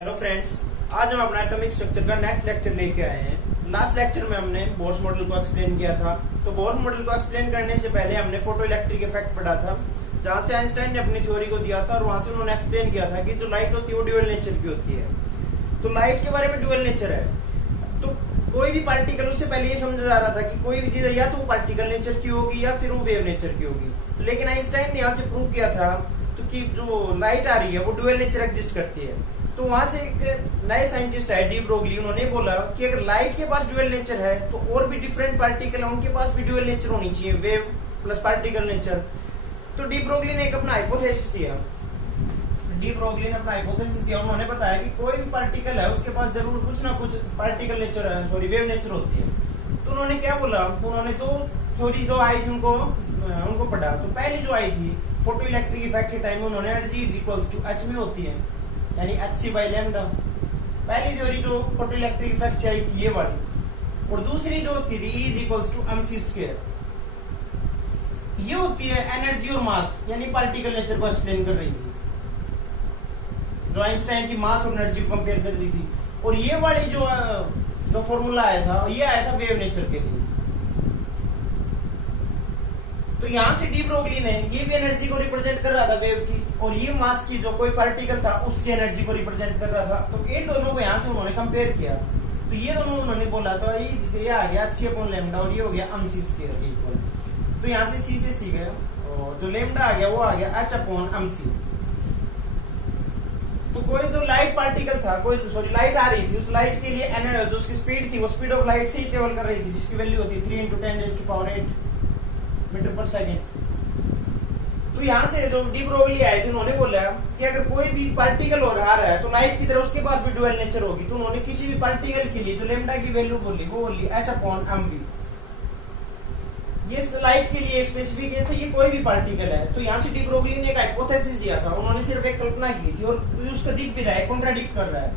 Hello friends, आज हम अपना एटॉमिक स्ट्रक्चर का नेक्स्ट लेक्चर लेके आए हैं। लास्ट लेक्चर में हमने बोर्स मॉडल को एक्सप्लेन किया था। तो बोर्स मॉडल को एक्सप्लेन करने से पहले हमने फोटो इलेक्ट्रिक इफेक्ट पढ़ा था, जहां से आइंस्टाइन ने अपनी थ्योरी को दिया था और वहां से उन्होंने एक्सप्लेन किया था कि जो लाइट होती है वो ड्यूअल नेचर की होती है। तो लाइट के बारे में ड्यूअल नेचर है, तो कोई भी पार्टिकल, उससे पहले ये समझा जा रहा था कि कोई भी चीज या तो पार्टिकल नेचर की होगी या फिर वो वेव नेचर की होगी। लेकिन आइंस्टाइन ने यहाँ से प्रूव किया था तो कि जो लाइट आ रही है वो ड्यूअल नेचर एग्जिस्ट करती है। तो वहां से एक नए साइंटिस्ट है डी ब्रोगली, उन्होंने बोला कि अगर लाइट के पास ड्यूअल नेचर है तो और भी डिफरेंट पार्टिकल है उनके पास भी ड्यूअल नेचर होनी चाहिए, वेव प्लस पार्टिकल नेचर। तो डी ब्रोगली ने एक अपना हाइपोथेसिस दिया। डी ब्रोगली ने अपना हाइपोथेसिस दिया, उन्होंने बताया कि कोई भी पार्टिकल है उसके पास जरूर कुछ ना कुछ पार्टिकल नेचर है, सॉरी वेव नेचर होती है। तो उन्होंने क्या बोला, उन्होंने दो थ्योरी जो आई थी उनको पढ़ा। तो पहली जो आई थी फोटो इलेक्ट्रिक इफेक्ट के टाइम में, उन्होंने energy is equals to h में होती है, यानी hc बाई लैम्डा। पहली थ्योरी जो फोटो इलेक्ट्रिक इफेक्ट आई थी ये वाली, और दूसरी जो होती थी E is equals to mc square, ये होती है एनर्जी और मास, यानी पार्टिकल नेचर को एक्सप्लेन कर रही थी, जो आइंस्टाइन की मास और एनर्जी को कंपेयर कर रही थी। और ये वाली जो फॉर्मूला आया था, ये आया था वेव नेचर के लिए। तो यहाँ से डी ब्रोगली ने ये भी एनर्जी को रिप्रेजेंट कर रहा था वेव की, और ये मास की जो कोई पार्टिकल था उसकी एनर्जी को रिप्रेजेंट कर रहा था। तो इन दोनों को यहाँ से उन्होंने कंपेयर किया, तो ये दोनों उन्होंने बोला तो ये आ गया h अपॉन लैम्डा और ये हो गया mc स्क्वायर इक्वल। तो यहाँ से c से c गया और जो लैम्डा आ गया वो आ गया h अपॉन mc। तो कोई जो लाइट पार्टिकल था, कोई सॉरी लाइट आ रही थी, उस लाइट के लिए एनर्जी जो उसकी स्पीड थी वो स्पीड ऑफ लाइट से ही ट्रेवल कर रही थी, जिसकी वैल्यू होती 3 × 10⁸ मीटर पर सेकेंड। तो यहाँ से जो डी ब्रोगली आए थे उन्होंने बोला कि अगर कोई भी पार्टिकल आ रहा है तो लाइट की तरह उसके पास भी ड्यूअल नेचर होगी। तो उन्होंने किसी भी पार्टिकल के लिए जो लैम्डा की वैल्यू बोली वो बोली h अपॉन mv। ये लाइट के लिए एक स्पेसिफिक केस था, ये कोई भी पार्टिकल है। तो यहाँ से डी ब्रोगली ने एक हाइपोथेसिस दिया था, उन्होंने सिर्फ एक कल्पना की थी और उसका दिख भी रहा है, कॉन्ट्राडिक्ट कर रहा है।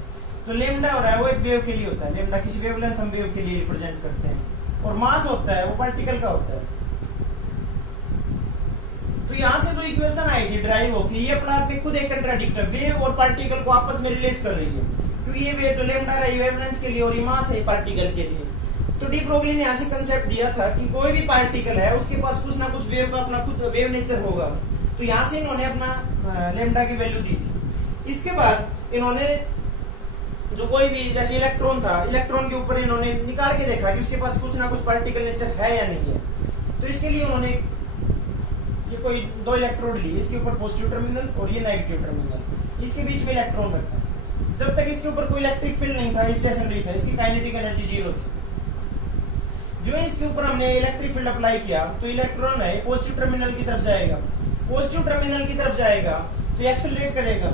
तो लैम्डा हो रहा है वो एक वेव के लिए होता है, लैम्डा किसी वेवलेंथ हम वेव के लिए रिप्रेजेंट करते हैं, और मास होता है वो पार्टिकल का होता है। तो यहाँ से जो इक्वेशन आई थी ड्राइव होके, ये अपना आप में खुद एक कंट्राडिक्ट है, वेव और पार्टिकल को आपस में रिलेट कर रही है, क्योंकि ये वेव जो लैम्डा रही वेवलेंथ के लिए और ये मास है पार्टिकल के लिए। तो डी ब्रोगली ने यहाँ से कंसेप्ट दिया था कि कोई भी पार्टिकल है उसके पास कुछ ना कुछ वेव का अपना खुद वेव नेचर होगा। तो यहाँ से इन्होंने अपना लैम्डा की वैल्यू दी थी। इसके बाद इन्होंने जो कोई भी जैसे इलेक्ट्रॉन था, इलेक्ट्रॉन के ऊपर इन्होंने निकाल के देखा कि उसके पास कुछ ना कुछ पार्टिकल नेचर है या नहीं है। तो इसके लिए उन्होंने ये कोई दो इलेक्ट्रोड ली, इसके ऊपर पॉजिटिव टर्मिनल और ये नेगेटिव टर्मिनल, इसके बीच में इलेक्ट्रॉन रखा। जब तक इसके ऊपर कोई इलेक्ट्रिक फील्ड नहीं था, स्टेशनरी था, इसकी काइनेटिक एनर्जी 0 थी। जो इसके ऊपर हमने इलेक्ट्रिक फील्ड अप्लाई किया तो इलेक्ट्रॉन है पॉजिटिव टर्मिनल की तरफ जाएगा, पॉजिटिव टर्मिनल की तरफ जाएगा तो एक्सेलरेट करेगा,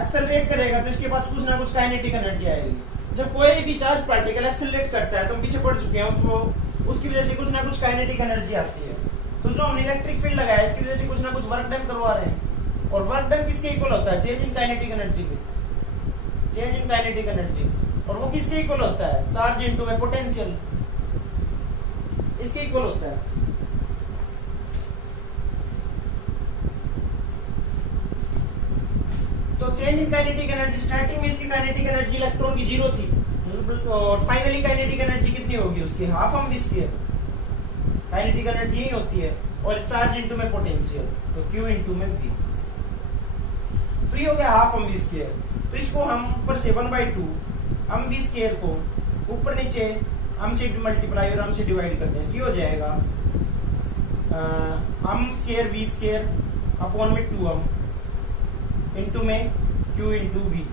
एक्सेलरेट करेगा तो इसके पास कुछ ना कुछ काइनेटिक एनर्जी आएगी। जब कोई भी चार्ज पार्टिकल एक्सेलरेट करता है तो हम पीछे पड़ चुके हैं, उसको उसकी वजह से कुछ ना कुछ काइनेटिक एनर्जी आती है। तो जो हमने इलेक्ट्रिक फील्ड लगाया इसकी वजह से कुछ ना कुछ वर्क डन करवा रहे हैं, और वर्क डन किसके इक्वल होता है, चेंज इन काइनेटिक एनर्जी के, चेंज इन काइनेटिक एनर्जी। और वो किसके इक्वल होता है, चार्ज इनटू में पोटेंशियल, इसके इक्वल होता है। तो change in kinetic energy, starting में इसकी काइनेटिक एनर्जी इलेक्ट्रॉन की 0 थी, और फाइनली काइनेटिक एनर्जी कितनी होगी उसकी, half M V square kinetic energy ही होती है, और चार्ज इनटू में पोटेंशियल, तो Q इनटू में V। तो ये हो गया हाफ एम वी स्क्वायर। तो इसको हम ऊपर से 1/2 एम वी स्क्वायर को ऊपर नीचे हम से मल्टीप्लाई और हम से डिवाइड करते हैं, ये हो जाएगा m square v square upon में 2m इनटू में Q इनटू V।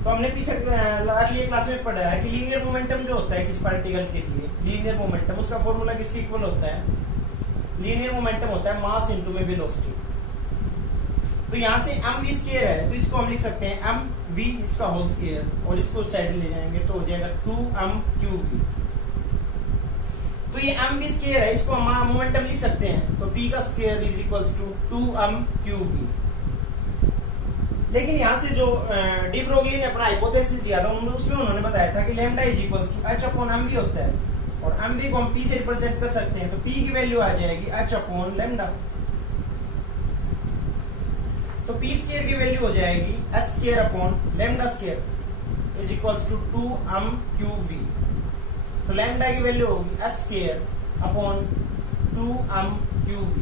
तो हमने पीछे अगली क्लास में पढ़ा है कि लीनियर मोमेंटम जो होता है किसी पार्टिकल के लिए, लीनियर मोमेंटम उसका फॉर्मूला किसके इक्वल होता है, लीनियर मोमेंटम होता है मास इनटू में वेलोसिटी। तो यहाँ से एम वी स्क्वायर है तो इसको हम लिख सकते हैं एम वी इसका होल स्क्वायर, और इसको साइड ले जाएंगे तो हो जाएगा 2m क्यूब। तो ये एम वी स्क्वायर है, इसको हम मोमेंटम लिख सकते हैं, तो p का square is equals to 2m cube v। लेकिन यहाँ से जो डी ब्रोगली ने अपना हाइपोथेसिस दिया था उसमें उन्होंने बताया था कि lambda is equals to h upon mv होता है। और एम को हम पी से रिप्रेजेंट कर सकते हैं, तो पी की वैल्यू आ जाएगी एच अपॉन लैम्डा। तो पी स्क्वायर की वैल्यू हो जाएगी h square upon lambda square is equals to 2m3v। तो लैम्डा की वैल्यू होगी h square upon 2m3v।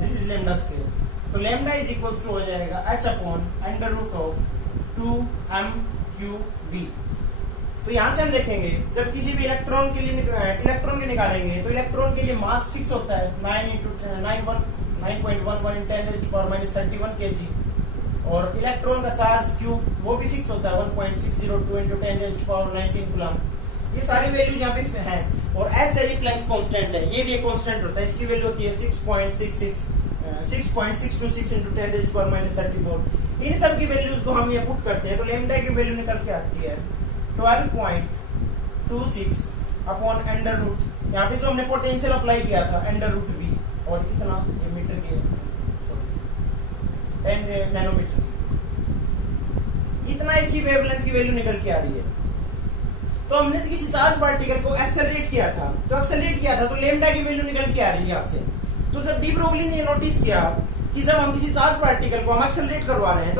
This is lambda square. तो लैम्डा इज इक्वल्स टू हो जाएगा h upon under root of 2m3v। तो यहां से हम देखेंगे जब किसी भी इलेक्ट्रॉन के निकालेंगे तो इलेक्ट्रॉन के लिए मास फिक्स होता है 9.11 × 10⁻³ kg और इलेक्ट्रॉन का चार्ज q वो भी फिक्स होता है 1.602 × 10⁻19 कूलम। ये सारी वैल्यूज यहाँ पे हैं और h है ये प्लैंक्स कांस्टेंट है, ये भी एक कांस्टेंट होता है, इसकी वैल्यू होती है 6.626 × 10⁻34। इन सब की वैल्यूज को हम ये पुट करते हैं तो लैम्डा की वैल्यू निकल के आती है 12.26 अपॉन अंडर रूट, यहाँ पे जो हमने पोटेंशियल अप्लाई किया था अंडर रूट v और इतना ये मीटर के 10 नैनोमीटर इतना इसकी वेवलेंथ की वैल्यू निकल के आ रही है। तो हमने किसी चार्ज पार्टिकल को एक्सेलरेट किया था तो लैम्डा की वैल्यू निकल के आ रही है यहाँ से। तो जब डी ब्रोगली ने नोटिस किया कि जब हम किसी चार्ज पार्टिकल को हम एक्सेलरेट करवा रहे हैं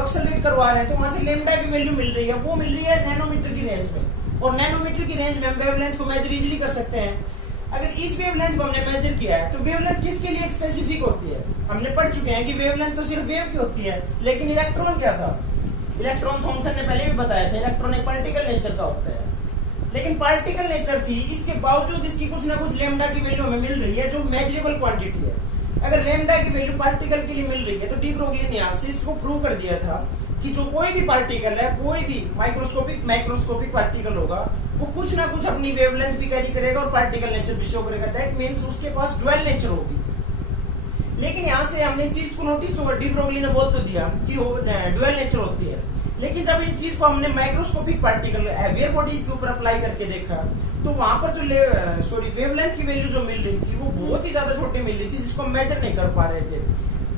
तो वहां से लैम्डा की वैल्यू मिल रही है, वो मिल रही है नैनोमीटर की रेंज में। और नैनोमीटर की रेंज में हम वेवलेंथ को मेजर इजीली कर सकते हैं। अगर इस वेवलेंथ को हमने मेजर किया है तो वेवलेंथ किसके लिए स्पेसिफिक होती है? हमने पढ़ चुके हैं कि वेवलेंथ तो सिर्फ वेव की होती है, लेकिन इलेक्ट्रॉन क्या था? इलेक्ट्रॉन थॉमसन ने पहले भी बताया था इलेक्ट्रॉन एक पार्टिकल नेचर का होता है, लेकिन पार्टिकल नेचर थी इसके बावजूद इसकी कुछ ना कुछ लैम्डा की वैल्यू हमें मिल रही है जो मेजरेबल क्वांटिटी है। अगर लैम्डा की वैल्यू पार्टिकल के लिए मिल रही है तो डी ब्रोगली ने यहाँ से इसको प्रूव कर दिया था कि जो कोई भी पार्टिकल है, कोई भी माइक्रोस्कोपिक पार्टिकल होगा, वो कुछ ना कुछ अपनी वेवलेंथ भी कैरी करेगा और पार्टिकल नेचर भी शो करेगा। दैट मींस उसके पास ड्यूअल नेचर होगी। लेकिन यहाँ से हमने चीज को नोटिस तो डी ब्रोगली ने बोल तो दिया कि ड्यूअल नेचर होती है, लेकिन जब इस चीज को हमने माइक्रोस्कोपिक पार्टिकल हैवियर बॉडीज के ऊपर अप्लाई करके देखा तो वहां पर जो वेवलेंथ की वैल्यू जो मिल रही थी वो बहुत ही ज्यादा छोटी मिल रही थी, जिसको हम मेजर नहीं कर पा रहे थे।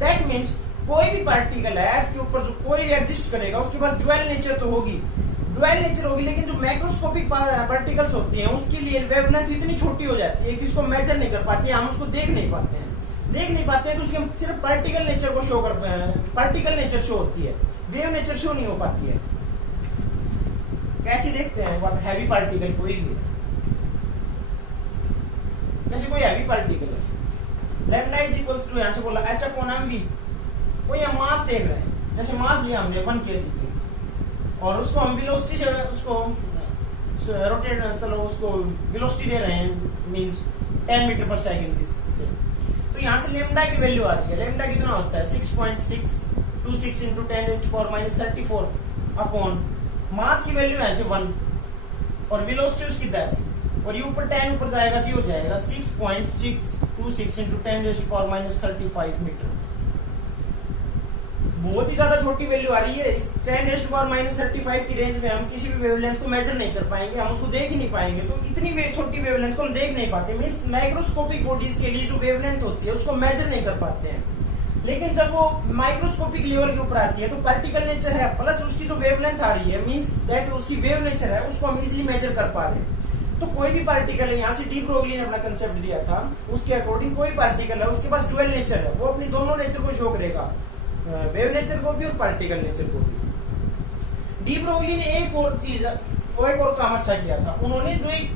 दैट मींस कोई भी पार्टिकल है अर्थ के ऊपर जो कोई भी एग्जिस्ट करेगा उसके पास ड्यूअल नेचर तो होगी, लेकिन जो माइक्रोस्कोपिक पार्टिकल्स होती हैं उसके लिए वेवलेंथ इतनी छोटी हो जाती है कि इसको मेजर नहीं कर पाती, हम उसको देख नहीं पाते हैं तो उसके हम सिर्फ पार्टिकल नेचर को शो कर पार्टिकल नेचर शो होती है, वेव नेचर शो नहीं हो पाती है। कैसे देखते हैं हैवी पार्टिकल कोई भी, जैसे कोई हैवी पार्टिकल है लैम्डा इज इक्वल्स टू, यहां से बोला h अपॉन mv, कोई हम मास देख रहे हैं, जैसे मास लिया हमने 1 kg की और उसको हम वेलोसिटी से उसको वेलोसिटी दे रहे हैं मींस 10 मीटर पर सेकंड से। तो यहां से लैम्डा की वैल्यू आ रही है, लैम्डा कितना होता है 6.626 × 10⁻34 अपॉन मास की वैल्यू है 1 और वेलोसिटी उसकी 10 और ये ऊपर 10 ऊपर जाएगा तो हो जाएगा 6.626 × 10⁻35 मीटर। बहुत ही ज्यादा छोटी वैल्यू आ रही है। इस 10⁻35 की रेंज में हम किसी भी वेवलेंथ को मेजर नहीं कर पाएंगे, हम उसको देख ही नहीं पाएंगे। तो इतनी छोटी वेवलेंथ को हम देख नहीं पाते, मींस माइक्रोस्कोपिक बॉडीज के लिए जो वेवलेंथ होती है उसको मेजर नहीं कर पाते हैं। लेकिन जब वो माइक्रोस्कोपिक लेवल के ऊपर आती है तो पार्टिकल नेचर है प्लस उसकी जो वेवलेंथ आ रही है मींस दैट उसकी वेव नेचर है, उसको हम इजीली मेजर कर पा रहे हैं। तो कोई भी पार्टिकल है, यहाँ से डी ब्रोगली ने अपना कंसेप्ट दिया था, उसके अकॉर्डिंग कोई पार्टिकल है उसके पास ड्यूअल नेचर है, वो अपनी दोनों नेचर को शो करेगा, वेव नेचर को भी और पार्टिकल नेचर को भी। डी ब्रोगली ने एक और काम अच्छा किया था, उन्होंने जो एक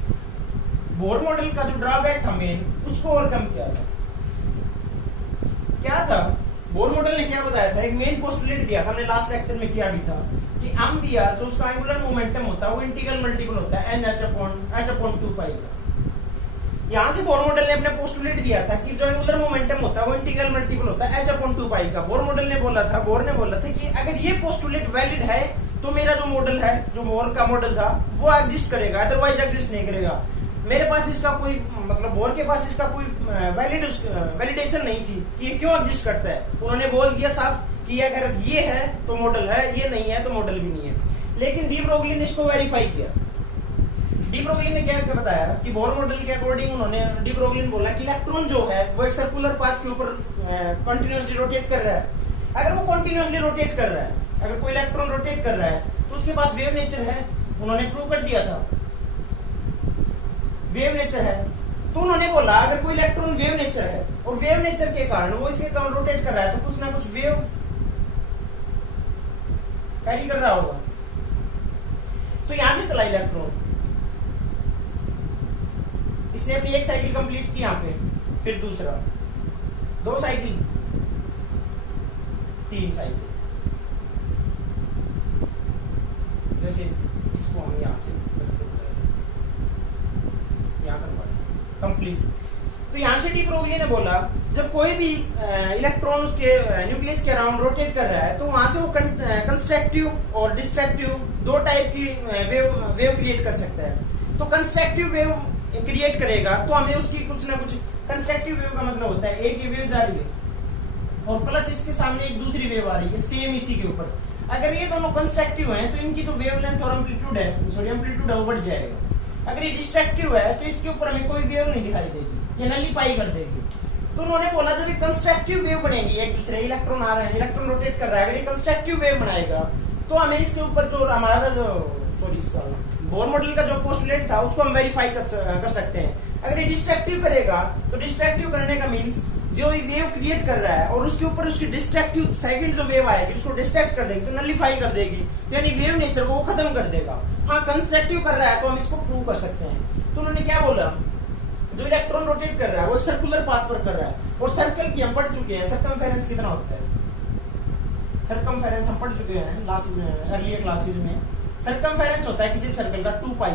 बोर मॉडल का जो ड्रॉबैक था मेन उसको ओवरकम किया था। क्या था? बोर मॉडल ने क्या बताया था, एक मेन पोस्टुलेट दिया था, हमने लास्ट लेक्चर में किया भी था कि एम्बियर जो उसका एंगुलर मोमेंटम होता है वो इंटीग्रल मल्टीपल होता है h/2 पाई का। यहां से बोर मॉडल ने अपने पोस्टुलेट दिया था कि जो एंगुलर मोमेंटम होता है वो इंटीग्रल मल्टीपल होता है h/2 पाई का। बोर ने बोला था कि अगर ये पोस्टुलेट वैलिड है तो मेरा जो मॉडल है, जो बोर का मॉडल था वो एग्जिस्ट करेगा, अदरवाइज एग्जिस्ट नहीं करेगा। मेरे पास इसका कोई मतलब बोर के पास इसका कोई वैलिडेशन नहीं थी कि ये क्यों एग्जिस्ट करता है। उन्होंने बोल दिया साफ कि अगर ये है तो मॉडल है, ये नहीं है तो मॉडल भी नहीं है। लेकिन डी ब्रोगली ने इसको वेरीफाई किया। डी ब्रोगली ने क्या बताया कि बोर मॉडल के अकॉर्डिंग उन्होंने बोला कि इलेक्ट्रॉन जो है वो एक सर्कुलर पाथ के ऊपर कंटिन्यूअसली रोटेट कर रहा है। अगर वो कंटिन्यूअसली रोटेट कर रहा है, अगर कोई इलेक्ट्रॉन रोटेट कर रहा है तो उसके पास वेव नेचर है, उन्होंने प्रूव कर दिया था वेव नेचर है। तो उन्होंने बोला अगर कोई इलेक्ट्रॉन वेव नेचर है और वेव नेचर के कारण वो इसके कारण रोटेट कर रहा है तो कुछ ना कुछ वेव कैरी कर रहा होगा। तो यहां से चला इलेक्ट्रॉन, इसने अपनी एक साइकिल कंप्लीट की यहां पे, फिर दूसरा, 2 साइकिल, 3 साइकिल, जैसे इसको हम यहां से यहां कर कंप्लीट। तो यहां से डी ब्रोगली ने बोला जब कोई भी इलेक्ट्रॉन उसके न्यूक्लियस के अराउंड रोटेट कर रहा है तो वहां से वो कंस्ट्रक्टिव और डिस्ट्रक्टिव 2 टाइप की वेव क्रिएट कर सकता है। तो कंस्ट्रक्टिव वेव क्रिएट करेगा तो हमें उसकी कुछ ना कुछ, कंस्ट्रक्टिव वेव का मतलब होता है एक ये वेव जा रही है और प्लस इसके सामने एक दूसरी वेव आ रही है सेम इसी के ऊपर। अगर ये दोनों कंस्ट्रक्टिव हैं तो इनकी जो वेवलेंथ और एम्पलीट्यूड है, सॉरी एम्पलीट्यूड है, वो बढ़ जाएगा। अगर ये डिस्ट्रक्टिव है तो इसके ऊपर हमें कोई वेव नहीं दिखाई देगी, ये नलीफाई कर देगी। तो उन्होंने बोला जब ये कंस्ट्रक्टिव वेव बनेगी, एक दूसरे इलेक्ट्रॉन आ रहे हैं, इलेक्ट्रॉन रोटेट कर रहा है, अगर ये कंस्ट्रक्टिव वेव बनाएगा तो हमें इसके ऊपर जो हमारा जो सॉरी इसका बोर मॉडल का जो पोस्टुलेट था उसको हम वेरीफाई कर सकते हैं। अगर ये डिस्ट्रक्टिव करेगा तो डिस्ट्रक्टिव करने का मीन्स जो ये वेव क्रिएट कर रहा है और उसके ऊपर उसकी डिस्ट्रक्टिव सेकंड जो वेव आएगी उसको डिस्ट्रैक्ट कर देगी, तो नलीफाई कर देगी, तो यानी वेव नेचर को वो खत्म कर देगा। हाँ कंस्ट्रक्टिव कर रहा है तो हम इसको प्रूव कर सकते हैं। तो उन्होंने क्या बोला, जो इलेक्ट्रॉन रोटेट कर रहा है वो सर्कुलर पाथ पर कर रहा है और सर्कल की हम पढ़ चुके हैं सर्कमफेरेंस कितना होता है, सर्कमफेरेंस हम पढ़ चुके हैं लास्ट में, अर्लियर क्लासेज में। सर्कमफेरेंस होता है किसी भी सर्कल का 2 पाई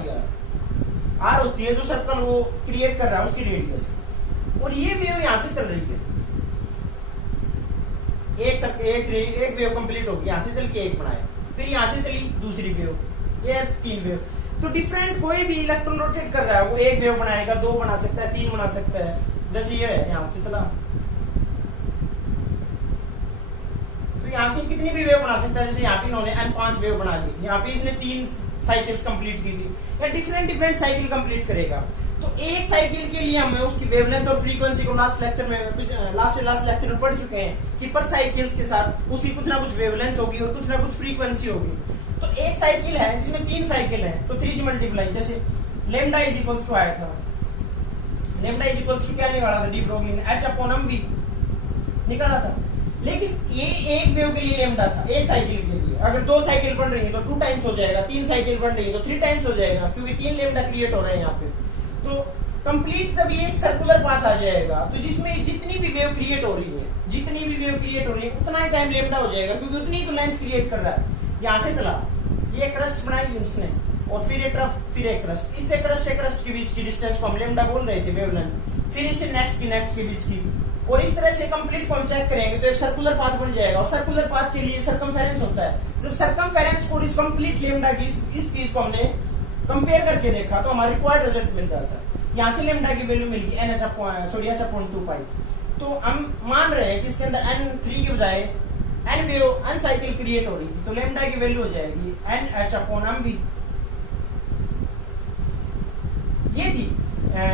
आर होती है जो सर्कल वो क्रिएट कर रहा है उसकी रेडियस। और ये वेव यहां से चल रही है, एक वेव कंप्लीट होगी, यहां से चल के एक बनाए, फिर यहां से चली दूसरी वेव, ये 3 वेव। तो डिफरेंट कोई भी इलेक्ट्रॉन रोटेट कर रहा है वो 1 वेव बनाएगा, 2 बना सकता है, 3 बना सकता है। जैसे ये है यहां से चला तो यहां से कितनी भी वेव बना सकता है। जैसे यहाँ पे इन्होंने N5 वेव बना ली, यहाँ पे इसने 3 साइकिल्स कंप्लीट की थी, या डिफरेंट साइकिल कंप्लीट करेगा। तो एक साइकिल के लिए हमें उसकी वेवलेंथ और फ्रीक्वेंसी को लास्ट लेक्चर में पढ़ चुके हैं कि पर साइकिल के साथ उसकी कुछ ना कुछ वेवलेंथ होगी और कुछ ना कुछ फ्रीक्वेंसी होगी। तो एक साइकिल है जिसमें 3 साइकिल है तो 3 से मल्टीप्लाई, जैसे लेमडा इज इक्वल्स टू आया था, लेमडा इज इक्वल्स टू क्या निकाला था डी ब्रोगली ने, H/mv निकाला था। लेकिन ये एक वेव के लिए लेमडा था, एक साइकिल के लिए। अगर 2 साइकिल बन रही है तो 2 टाइम्स हो जाएगा, 3 साइकिल बन रही है तो 3 टाइम्स हो जाएगा, क्योंकि 3 लेमडा क्रिएट हो रहे हैं यहाँ पे। तो कंप्लीट जब ये एक सर्कुलर पाथ आ जाएगा तो जिसमें जितनी भी वेव क्रिएट हो रही है उतना ही टाइम लेमडा हो जाएगा, क्योंकि उतनी तो लेंथ क्रिएट कर रहा है। यहां से चला, ये क्रस्ट बनाई उसने और फिर एक ट्रफ, फिर एक क्रस्ट, इससे क्रस्ट से क्रस्ट के बीच की डिस्टेंस को हम लेमडा बोल रहे थे वेवलेंथ, फिर इससे नेक्स्ट के बीच की, और इस तरह से कंप्लीट को हम चेक करेंगे तो एक सर्कुलर पाथ बन जाएगा। और सर्कुलर पाथ के लिए सर्कमफेरेंस होता है। जब सर्कमफेरेंस और इस कंप्लीट लेमडा की इस चीज को हमने कंपेयर करके देखा तो हमारे रिक्वायर्ड रिजल्ट मिल जाता है। यहाँ से लेमडा की वैल्यू मिल गई H/2 पाई। तो हम मान रहे हैं कि इसके अंदर N3 के बजाय N साइकिल क्रिएट हो रही थी, तो लेमडा की वैल्यू हो जाएगी NH/mv। ये थी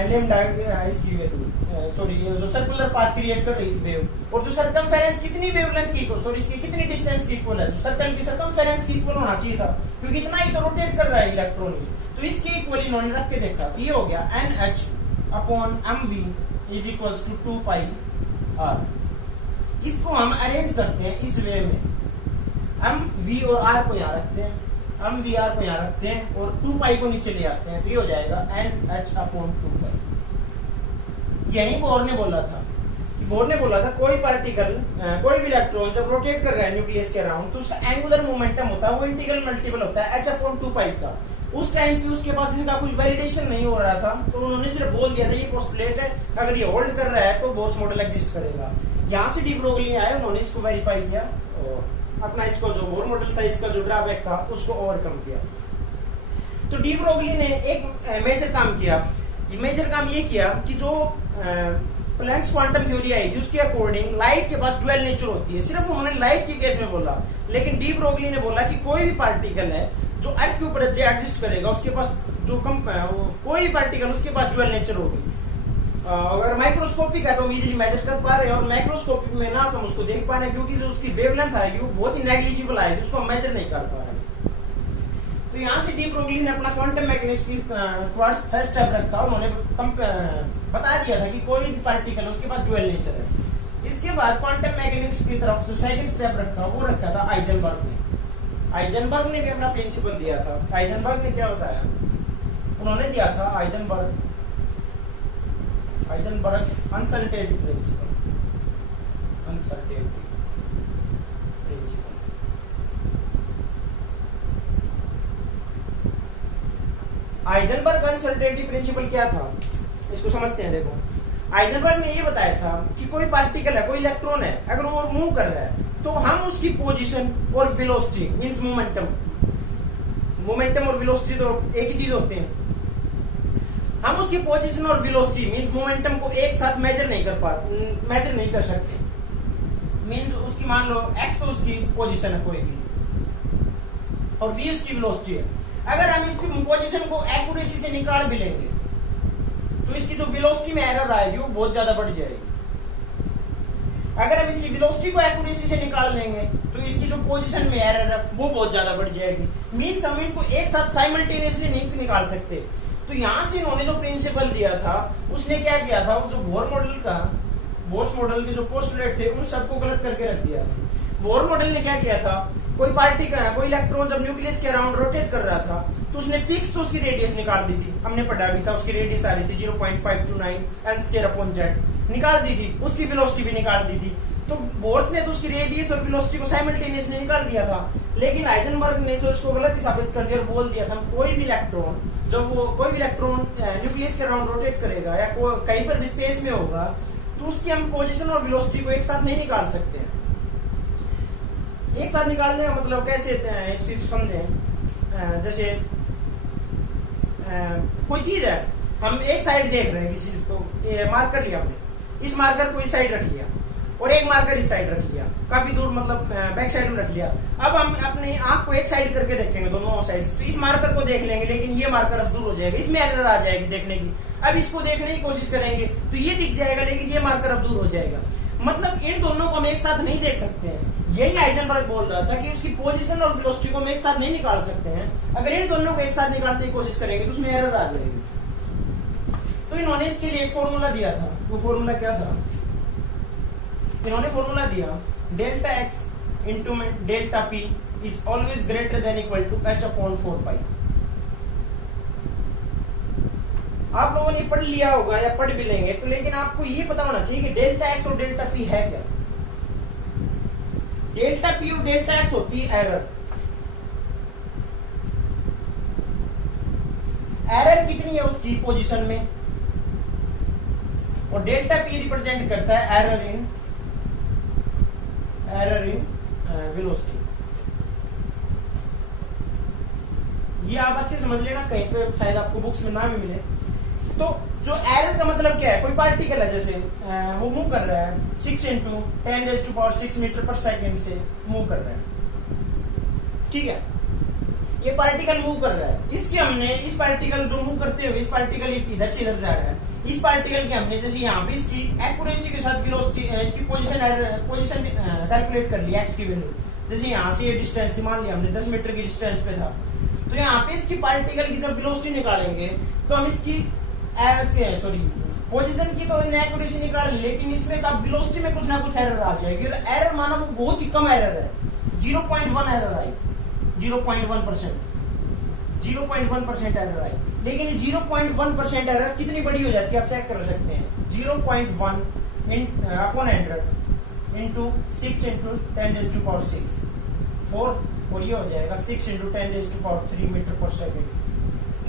लेमडा इसकी वैल्यू, सॉरी जो सर्कुलर पाथ क्रिएट कर रही थी वेव, और जो सर्कमफेरेंस कितनी वेवलेंथ की, सॉरी इसकी कितनी डिस्टेंस की इक्वल है, जो सर्कल की सर्कमफेरेंस की इक्वल होना चाहिए था, क्योंकि इतना ही तो रोटेट कर रहा है इलेक्ट्रॉन। तो इसके इक्वल इन्होंने रख के देखा तो ये हो गया NH/mv is equals to 2 pi r। इसको हम अरेंज करते हैं इस वे में, हम v और r को यहाँ रखते हैं, हम VR को यहाँ रखते हैं और 2 पाई को नीचे ले आते हैं, तो ये हो जाएगा NH/2 पाई। यही बोर ने बोला था कोई पार्टिकल, कोई भी इलेक्ट्रॉन जब रोटेट कर रहा है न्यूक्लियस के अराउंड तो उसका एंगुलर मोमेंटम होता है वो इंटीग्रल मल्टीपल होता है H/2 पाई का। उस टाइम पे उसके पास इनका कुछ वैलिडेशन नहीं हो रहा था, तो उन्होंने सिर्फ बोल दिया था ये पोस्टुलेट है, अगर ये होल्ड कर रहा है तो बोर्स मॉडल एग्जिस्ट करेगा। यहाँ से डी ब्रोगली आए, उन्होंने इसको वेरीफाई किया और अपना इसको जो बोर मॉडल था इसका जो ड्रॉबैक था उसको ओवरकम किया। तो डी ब्रोगली ने एक मेजर काम किया। मेजर काम ये किया कि जो प्लैंक्स क्वांटम थ्योरी आई थी उसके अकॉर्डिंग लाइट के पास ड्यूअल नेचर होती है, सिर्फ उन्होंने लाइट के केस में बोला। लेकिन डी ब्रोगली ने बोला कि कोई भी पार्टिकल है जो अर्थ के ऊपर एग्जिस्ट करेगा उसके पास जो कोई भी पार्टिकल उसके पास ड्यूअल नेचर होगी। अगर माइक्रोस्कोपिक है तो हम इजीली मेजर कर पा रहे हैं, और माइक्रोस्कोपिक में ना तो हम उसको देख पा रहे हैं क्योंकि जो उसकी वेवलेंथ आएगी वो बहुत ही नेग्लिजिबल आएगी, उसको हम मेजर नहीं कर पा रहे हैं। तो यहाँ से डी ब्रोगली ने अपना क्वांटम मैकेनिक्स की फर्स्ट स्टेप रखा, उन्होंने बता दिया था कि कोई भी पार्टिकल उसके पास ड्यूअल नेचर है। इसके बाद क्वांटम मैकेनिक्स की तरफ से सेकंड स्टेप रखा, वो रखा था हाइजेनबर्ग ने। हाइजेनबर्ग ने भी अपना प्रिंसिपल दिया था। हाइजेनबर्ग ने क्या बताया, उन्होंने दिया था Heisenberg uncertainty principle. Uncertainty principle Heisenberg uncertainty principle क्या था, इसको समझते हैं। देखो, हाइजेनबर्ग ने ये बताया था कि कोई पार्टिकल है, कोई इलेक्ट्रॉन है, अगर वो मूव कर रहा है तो हम उसकी पोजीशन और वेलोसिटी मींस मोमेंटम और वेलोसिटी तो एक ही चीज होते हैं। हम उसकी पोजीशन और वेलोसिटी मींस मोमेंटम को एक साथ मेजर नहीं कर सकते। मींस उसकी मान लो x तो उसकी पोजीशन है कोई भी, और v उसकी वेलोसिटी है। अगर हम इसकी पोजीशन को एक्यूरेसी से निकाल भी लेंगे तो इसकी जो वेलोसिटी में एरर आएगी वो बहुत ज्यादा बढ़ जाएगी। अगर हम इसकी वेलोसिटी को एक्यूरेसी से निकाल लेंगे तो इसकी जो पोजीशन में एरर है वो बहुत ज्यादा बढ़ जाएगी। मींस हम इनको एक साथ साइमल्टेनियसली नहीं निकाल सकते। तो यहां से इन्होंने जो प्रिंसिपल दिया था, उसने क्या किया था, उस जो बोर्स मॉडल के जो पोस्टुलेट थे उन सबको गलत करके रख दिया था। बोर मॉडल ने क्या किया था, कोई इलेक्ट्रॉन जब न्यूक्लियस के अराउंड रोटेट कर रहा था तो उसने फिक्स तो उसकी रेडियस निकाल दी थी, हमने पढ़ा भी था, उसकी रेडियस आ रही थी 0.529 n² निकाल दी थी, उसकी वेलोसिटी भी निकाल दी थी। तो बोर्स ने तो उसकी रेडियस और वेलोसिटी को साइमल्टेनियसली निकाल दिया था, लेकिन हाइजेनबर्ग ने तो इसको गलत ही साबित कर दिया और बोल दिया था कोई भी इलेक्ट्रॉन न्यूक्लियस के अराउंड रोटेट करेगा या कहीं पर भी स्पेस में होगा तो उसकी हम पोजीशन और वेलोसिटी को एक साथ नहीं निकाल सकते हैं। एक साथ निकालने का मतलब कैसे इस चीज समझें, जैसे कोई चीज है, हम एक साइड देख रहे हैं किसी चीज को, मार्कर लिया हमने, इस मार्कर को इस साइड रख लिया और एक मार्कर इस साइड रख लिया, काफी दूर मतलब बैक साइड में रख लिया। अब हम अपनी आंख को एक साइड करके देखेंगे दोनों साइड, तो इस मार्कर को देख लेंगे लेकिन ये मार्कर अब दूर हो जाएगा, इसमें एरर आ जाएगी देखने की। अब इसको देखने की कोशिश करेंगे तो ये दिख जाएगा लेकिन ये मार्कर अब दूर हो जाएगा। मतलब इन दोनों को हम एक साथ नहीं देख सकते हैं। यही हाइजेनबर्ग बोल रहा था कि उसकी पोजीशन और वेलोसिटी को हम एक साथ नहीं निकाल सकते हैं। अगर इन दोनों को एक साथ निकालने की कोशिश करेंगे तो उसमें एरर आ जाएगी। तो इन्होंने इसके लिए एक फॉर्मूला दिया था। वो फॉर्मूला क्या था, इन्होंने फॉर्मूला दिया delta x into delta p is always greater than equal to h/4π। आप लोगों ने पढ़ लिया होगा या पढ़ भी लेंगे तो, लेकिन आपको ये पता होना चाहिए कि डेल्टा एक्स और डेल्टा पी है क्या। डेल्टा पी और डेल्टा एक्स होती है एरर। एरर कितनी है उसकी पोजीशन में, और डेल्टा पी रिप्रेजेंट करता है एरर इन वेलोसिटी। ये आप अच्छे समझ लेना, कहीं पे शायद आपको बुक्स में ना भी मिले। तो जो एरर का मतलब क्या है, कोई पार्टिकल है जैसे वो मूव कर रहा है 6 × 10⁶ मीटर पर सेकेंड से मूव कर रहा है, ठीक है, ये पार्टिकल मूव कर रहा है। इसकी हमने इस पार्टिकल जो मूव करते हुए इस पार्टिकल इधर से इधर जा रहा है, इस पार्टिकल की हमने जैसे यहाँ पे इसकी एक्यूरेसी के साथ वेलोसिटी इसकी पोजीशन कैलकुलेट कर लिया एक्स की वैल्यू। जैसे यहाँ से ये डिस्टेंस थी, मान लिया हमने 10 मीटर की डिस्टेंस पे था, तो यहाँ पे इसकी पार्टिकल की जब वेलोसिटी निकालेंगे तो हम इसकी पोजीशन की तो एक्यूरेसी निकाल ली, लेकिन इसमें अब वेलोसिटी में कुछ ना कुछ एरर आ जाएगी। एरर माना वो बहुत ही कम एरर है, 0.1 एरर आई, 0.1% एरर आई। लेकिन 0.1% एरर कितनी बड़ी हो जाती है आप चेक कर सकते हैं। 0.1/100 इंटू 6 × 10⁶ 4, और ये हो जाएगा 6 × 10⁻³ मीटर पर सेकेंड।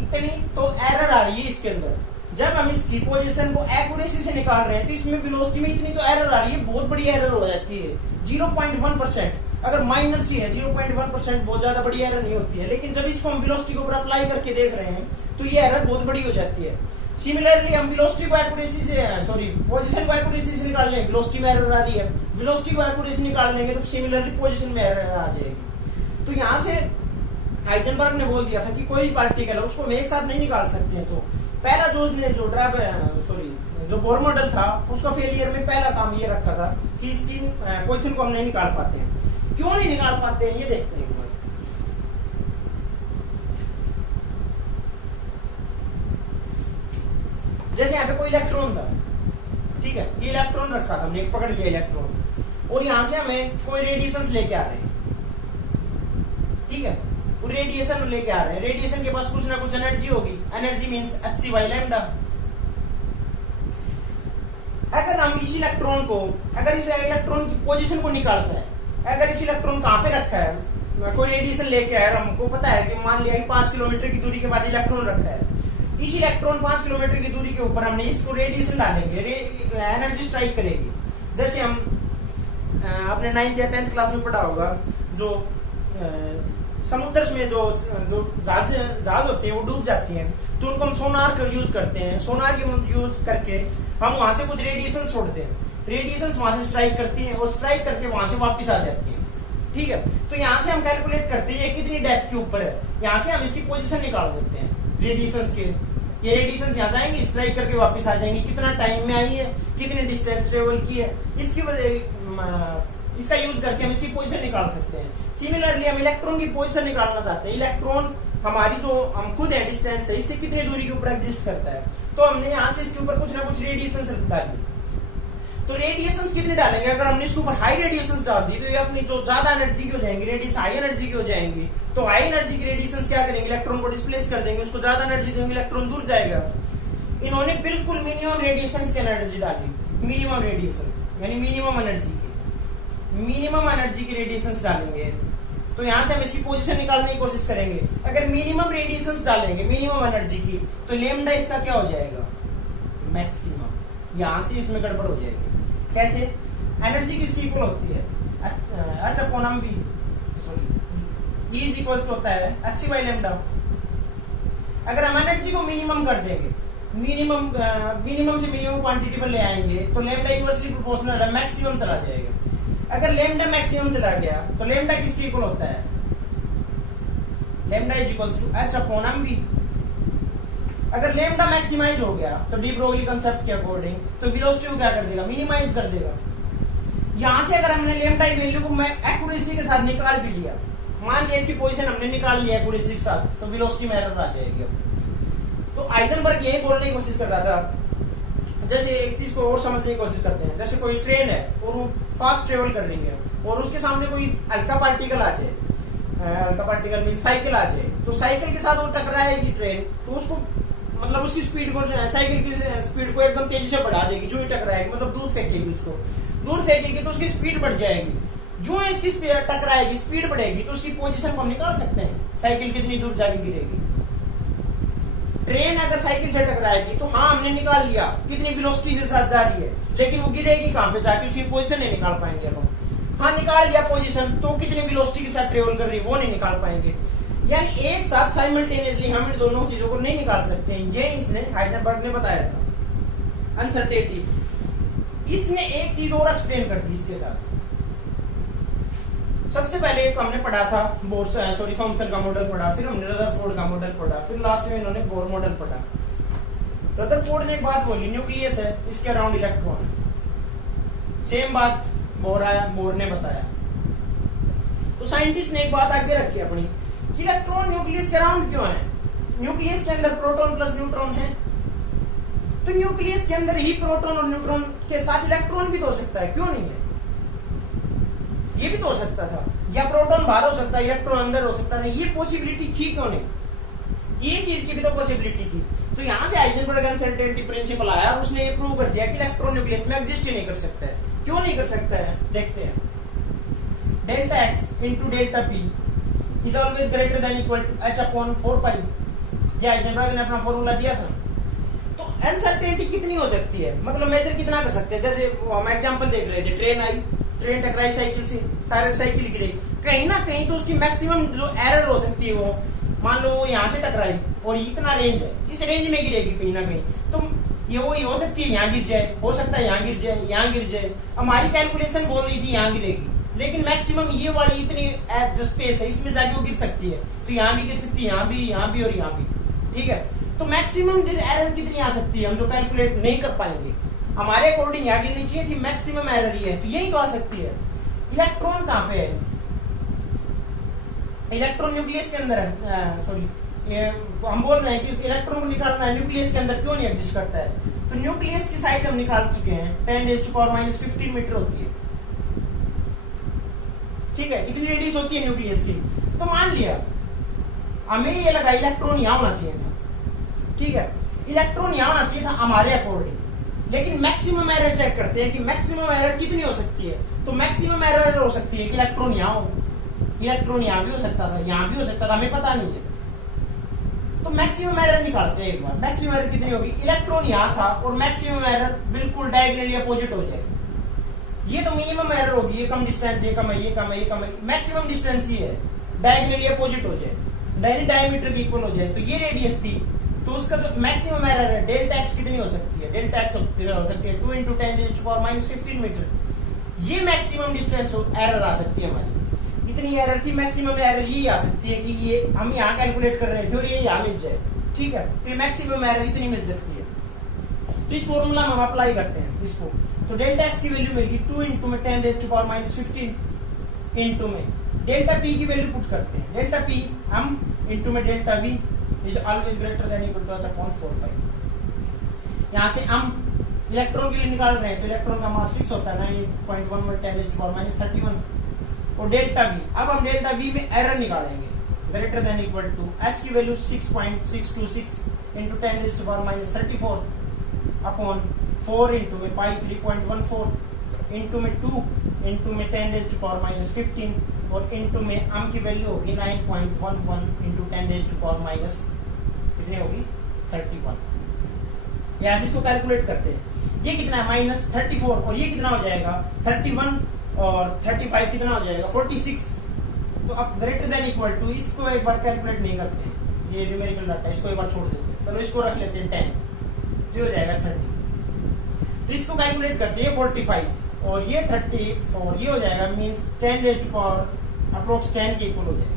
इतनी तो एरर आ रही है इसके अंदर। जब हम इसकी पोजीशन को एक्यूरेसी से निकाल रहे हैं तो इसमें वेलोसिटी में इतनी तो एरर आ रही है, बहुत बड़ी एरर हो जाती है 0.1%। अगर माइनर सी है 0.1% बहुत ज्यादा बड़ी एरर नहीं होती है, लेकिन जब इसको हम वेलोसिटी के ऊपर अप्लाई करके देख रहे हैं तो ये एरर बहुत बड़ी हो जाती है। सिमिलरली हम वेलोसिटी को एक्यूरेसी से पोजीशन को एक्यूरेसी से निकाल लेंगे, वेलोसिटी में एरर आ रही है, वेलोसिटी को एक्यूरेसी निकाल लेंगे तो सिमिलरली पोजीशन में एरर आ जाएगी। तो यहाँ से हाइजेनबर्ग ने बोल दिया था कि कोई पार्टिकल है उसको हम एक साथ नहीं निकाल सकते हैं। तो पहला जो उसने जो जो बोर मॉडल था उसका फेलियर में पहला काम ये रखा था कि इसकी पोजीशन को हम नहीं निकाल पाते हैं। क्यों नहीं निकाल पाते हैं ये देखते हैं एक बार। जैसे यहाँ पे कोई इलेक्ट्रॉन था, ठीक है, ये इलेक्ट्रॉन रखा था हमने, पकड़ लिया इलेक्ट्रॉन, और यहां से हमें कोई रेडिएशन लेके आ रहे हैं, ठीक है, वो रेडिएशन लेके आ रहे हैं। रेडिएशन के पास कुछ ना कुछ एनर्जी होगी, एनर्जी मींस hc/λ। अगर हम इस इलेक्ट्रॉन को, अगर इस इलेक्ट्रॉन की पोजीशन को निकालते हैं, अगर इस इलेक्ट्रॉन कहां पे रखा है, कोई रेडिएशन लेके आया, हमको पता है कि मान लिया कि 5 किलोमीटर की दूरी के बाद इलेक्ट्रॉन रखा है, इस इलेक्ट्रॉन 5 किलोमीटर की दूरी के ऊपर हमने इसको रेडिएशन डालेंगे, एनर्जी स्ट्राइक करेगी। जैसे हम आपने 9th या 10th क्लास में पढ़ा होगा, जो समुद्र में जो जहाज होते हैं वो डूब जाती हैं, तो उनको हम सोनार का यूज करते हैं, सोनार के यूज करके हम वहां से कुछ रेडिएशन छोड़ते हैं, रेडिएशन वहां से स्ट्राइक करती हैं और स्ट्राइक करके वहां से वापस आ जाती हैं, ठीक है। तो यहाँ से हम कैलकुलेट करते हैं ये कितनी डेप्थ के ऊपर है, यहाँ से हम इसकी पोजीशन निकाल देते हैं रेडिएशन के। ये रेडिएशन यहाँ जाएंगे, स्ट्राइक करके वापस आ जाएंगे, कितना टाइम में आई है, कितनी डिस्टेंस ट्रेवल की है, इसकी वजह इसका यूज करके हम इसकी पोजीशन निकाल सकते हैं। सिमिलरली हम इलेक्ट्रॉन की पोजीशन निकालना चाहते हैं, इलेक्ट्रॉन हमारी जो हम खुद है डिस्टेंस है, इससे कितनी दूरी के ऊपर एग्जिस्ट करता है, तो हमने यहाँ से इसके ऊपर कुछ ना कुछ रेडिएशन डाली। तो रेडिएशन कितने डालेंगे, अगर हमने इसके ऊपर हाई रेडिएशन डाल दी तो ये अपनी जो ज्यादा एनर्जी की हो जाएंगी, रेडिएशन हाई एनर्जी की हो जाएंगी, तो हाई एनर्जी की रेडिएशन क्या करेंगे, इलेक्ट्रॉन को डिस्प्लेस कर देंगे, उसको ज्यादा एनर्जी देंगे, इलेक्ट्रॉन दूर जाएगा। इन्होंने बिल्कुल मिनिमम रेडिएशन की एनर्जी डाली, मिनिमम रेडिएशन यानी मिनिमम एनर्जी की रेडिएशन डालेंगे। तो यहाँ से हम इसकी पोजीशन निकालने की कोशिश करेंगे। अगर मिनिमम रेडिएशन डालेंगे मिनिमम एनर्जी की, तो लेमडा इसका क्या हो जाएगा, मैक्सिमम। यहाँ से इसमें गड़बड़ हो जाएगी। कैसे, एनर्जी किसकी इक्वल होती है, अच्छा पोनम भी सॉरी E इक्वल होता है hc/λ। अगर हम एनर्जी को मिनिमम कर देंगे, मिनिमम से मिनिमम क्वांटिटी पर ले आएंगे, तो लेमडा इनवर्सली प्रोपोर्शनल है, मैक्सिमम चला जाएगा। अगर लेमडा मैक्सिमम चला गया तो लेमडा किसकी इक्वल होता है, lambda is equals to h/mv। अगर लेमडा मैक्सिमाइज हो गया तो डी ब्रोगली कंसेप्ट के अकॉर्डिंग तो वेलोसिटी को क्या कर देगा, मिनिमाइज कर देगा। यहां से अगर हमने लेमडा की वैल्यू को मैं एक्यूरेसी के साथ निकाल भी लिया, मान लिया इसकी पोजीशन हमने निकाल लिया एक्यूरेसी के साथ, तो वेलोसिटी में एरर आ जाएगी। तो हाइजेनबर्ग यही बोलने की कोशिश कर रहा था, जैसे एक चीज को और समझने की कोशिश करते हैं, जैसे कोई ट्रेन है और वो फास्ट ट्रेवल कर रही है और उसके सामने कोई हल्का पार्टिकल आ जाए, हल्का पार्टिकल मीन साइकिल आ जाए, तो साइकिल के साथ वो टकराएगी ट्रेन, तो उसको मतलब उसकी स्पीड को, साइकिल की स्पीड को एकदम तेजी से बढ़ा देगी, जो ही टकराएगी मतलब दूर फेंकेगी, उसको दूर फेंकेगी तो उसकी स्पीड बढ़ जाएगी, जो इसकी टकराएगी स्पीड बढ़ेगी तो उसकी पोजीशन को हम निकाल सकते हैं, साइकिल कितनी दूर जाके गिरेगी। ट्रेन अगर साइकिल से टकराएगी तो हाँ हमने निकाल लिया कितनी वेलोसिटी से साथ जा रही है, लेकिन वो गिरेगी कहां पे जाके, उसकी पोजीशन नहीं निकाल पाएंगे हम। हाँ निकाल लिया पोजीशन, तो कितनी वेलोसिटी के साथ ट्रेवल कर रही है वो नहीं निकाल पाएंगे। यानी एक साथ साइमल्टेनियसली हम इन दोनों चीजों को नहीं निकाल सकते हैं। ये इसने हाइजेनबर्ग ने बताया था अनसर्टेनिटी। इसने एक चीज और एक्सप्लेन कर दी इसके साथ। सबसे पहले एक हमने पढ़ा था थॉमसन का मॉडल पढ़ा, फिर हमने रदरफोर्ड का मॉडल पढ़ा, फिर लास्ट में इन्होंने बोर मॉडल पढ़ा। रदरफोर्ड ने एक बात बोली, न्यूक्लियस है, इसके अराउंड इलेक्ट्रॉन। सेम बात बोर ने बताया। तो साइंटिस्ट ने एक बात आगे रखी अपनी, इलेक्ट्रॉन न्यूक्लियस के अराउंड क्यों है, न्यूक्लियस के अंदर प्रोटॉन प्लस न्यूट्रॉन है, तो न्यूक्लियस के अंदर ही प्रोटॉन और न्यूट्रॉन के साथ इलेक्ट्रॉन भी तो हो सकता है, क्यों नहीं है, ये भी तो हो सकता था, या प्रोटॉन बाहर हो सकता है इलेक्ट्रॉन अंदर हो सकता था, ये पॉसिबिलिटी थी, क्यों नहीं, ये चीज की भी तो पॉसिबिलिटी थी। तो यहां से हाइजेनबर्ग अनसर्टेनिटी प्रिंसिपल आया और उसने ये प्रूव कर दिया कि इलेक्ट्रॉन न्यूक्लियस में एग्जिस्ट ही नहीं कर सकता है। क्यों नहीं कर सकता है, देखते हैं। Delta x into delta p is always greater than equal to h/4π। ये हाइजेनबर्ग ने अपना फॉर्मूला दिया था। तो अनसर्टेनिटी कितनी हो सकती है, मतलब मेजर कितना कर सकते हैं। जैसे हम एग्जांपल देख रहे थे, ट्रेन आई, ट्रेन टकराई साइकिल से, सारे साइकिल गिरे, कहीं ना कहीं तो उसकी मैक्सिमम जो एरर हो सकती है, वो मान लो वो यहाँ से टकराई और इतना रेंज है, इस रेंज में गिरेगी कहीं ना कहीं, तो ये वही हो सकती है यहाँ गिर जाए, हो सकता है यहाँ गिर जाए, यहाँ गिर जाए। हमारी कैलकुलेशन बोल रही थी यहाँ गिरेगी, लेकिन मैक्सिमम ये वाली इतनी जो स्पेस है इसमें जाके वो गिर सकती है, तो यहाँ भी गिर सकती है, यहाँ भी और यहाँ भी, ठीक है। तो मैक्सिमम एरर कितनी आ सकती है हम जो कैलकुलेट नहीं कर पाएंगे, हमारे अकॉर्डिंग यहाँ गिननी चाहिए थी मैक्सिमम एरर ये है, तो यही तो आ सकती है। इलेक्ट्रॉन कहाँ पे है, इलेक्ट्रॉन न्यूक्लियस के अंदर है, सॉरी हम बोल रहे हैं कि उस इलेक्ट्रॉन को निकालना है, न्यूक्लियस के अंदर क्यों नहीं एग्जिस्ट करता है। तो न्यूक्लियस की साइज हम निकाल चुके हैं 10⁻⁻15 मीटर होती है, ठीक है, इतनी रेडियस होती है न्यूक्लियस की। तो मान लिया हमें ये लगा इलेक्ट्रॉन यहां होना चाहिए था, ठीक है, इलेक्ट्रॉन यहां होना चाहिए था हमारे अकॉर्डिंग, लेकिन मैक्सिमम एरर चेक करते हैं कि मैक्सिमम एरर कितनी हो सकती है। तो मैक्सिमम एरर हो सकती है कि इलेक्ट्रॉन यहां हो, इलेक्ट्रॉन यहां भी हो सकता था, यहां भी हो सकता था, हमें पता नहीं है। तो मैक्सिमम एरर निकालते हैं एक बार, मैक्सिमम एरर कितनी होगी, इलेक्ट्रॉन यहां था और मैक्सिमम एरर बिल्कुल डायगोनली अपोजिट हो जाए। ये तो मिनिमम एरर होगी, ये कम डिस्टेंस, ये कम है, ये कम है, ये कम है, मैक्सिमम डिस्टेंस ये है, डायगोनली अपोजिट हो जाए, डायमीटर की इक्वल हो जाए। तो ये रेडियस थी, तो उसका जो मैक्सिमम एरर है डेल्टा एक्स कितनी हो सकती है, डेल्टा एक्स हो सकती है 2 × 10⁻⁻15 मीटर। ये मैक्सिमम डिस्टेंस एरर आ सकती है हमारी, इतनी एरर थी, मैक्सिमम एरर ये आ सकती है कि ये हम यहाँ कैलकुलेट कर रहे थे और ये यहाँ मिल जाए, ठीक है, तो ये मैक्सिमम एरर इतनी मिल सकती है। तो इस फॉर्मूला में हम अप्लाई करते हैं इसको, तो डेल्टा एक्स की वैल्यू मिलेगी 2 × 10⁻⁻15 इंटू में डेल्टा पी की वैल्यू पुट करते हैं, डेल्टा पी हम इंटू में delta V is always greater than equal to 4π। यहाँ से हम इलेक्ट्रॉन के लिए निकाल रहे हैं, तो इलेक्ट्रॉन का मास फिक्स होता है 9.11 10⁻⁻31 और डेल्टा वी। अब हम डेल्टा वी में एरर निकालेंगे, greater than equal to h की वैल्यू 6.626 इंटू 10⁻34 अपॉन 4 इंटू में पाई 3.14 इंटू में 2 इंटू में 10⁻⁻15 और इंटू में आम की वैल्यू होगी 9.11 इंटू 10⁻⁻ कितनी होगी 31। यहाँ से इसको कैलकुलेट करते हैं, ये कितना है -34 और ये कितना हो जाएगा 31 और 35 कितना हो जाएगा 46। तो अब ग्रेटर देन इक्वल टू, इसको एक बार कैलकुलेट नहीं करते हैं, ये न्यूमेरिकल डाटा इसको एक बार छोड़ देते हैं, चलो इसको रख लेते हैं 10, ये हो जाएगा 30। तो इसको कैलकुलेट करते हैं 45 और ये 34, ये हो जाएगा मीन्स 10⁻, अप्रोक्स 10 के इक्वल हो जाएगा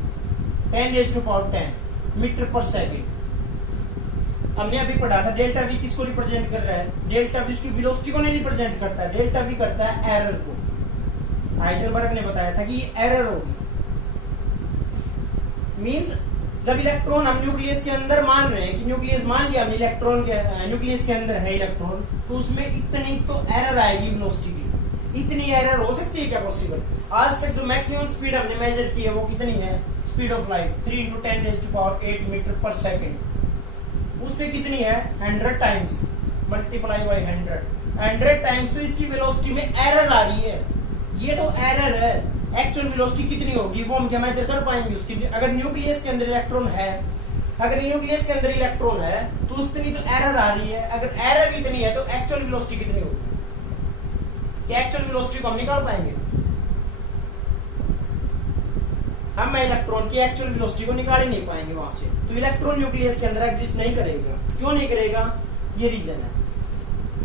10⁻10 मीटर पर सेकेंड। हमने अभी पढ़ा था डेल्टा वी किसको रिप्रेजेंट कर रहा है, डेल्टा वी उसकी वेलोसिटी को नहीं रिप्रेजेंट करता है, डेल्टा वी करता है एरर को। हाइजेनबर्ग ने बताया था कि ये एरर होगी, मींस जब इलेक्ट्रॉन हम न्यूक्लियस के अंदर मान रहे हैं कि न्यूक्लियस, मान लिया हमने इलेक्ट्रॉन के न्यूक्लियस के अंदर है इलेक्ट्रॉन, तो उसमें इतनी तो एरर आएगी वेलोसिटी की, इतनी एरर हो सकती है क्या पॉसिबल। आज तक जो मैक्सिमम स्पीड हमने मेजर की है वो कितनी है, स्पीड ऑफ लाइट 3 × 10⁸ मीटर पर सेकेंड, उससे कितनी है 100 टाइम्स मल्टीप्लाई बाई 100 टाइम्स। तो इसकी वेलोसिटी में एरर आ रही है, ये तो एरर है। एक्चुअल वेलोसिटी कितनी होगी वो हम क्या मेजर कर पाएंगे उसकी, अगर न्यूक्लियस के अंदर इलेक्ट्रॉन है, अगर न्यूक्लियस के अंदर इलेक्ट्रॉन है तो उतनी तो एरर आ रही है, अगर एरर इतनी है तो एक्चुअल वेलोसिटी कितनी होगी, क्या एक्चुअल वेलोसिटी को हम निकाल पाएंगे, हम इलेक्ट्रॉन की एक्चुअल वेलोसिटी को निकाल ही नहीं पाएंगे वहां से। तो इलेक्ट्रॉन न्यूक्लियस के अंदर एग्जिस्ट नहीं करेगा, क्यों नहीं करेगा, ये रीजन है।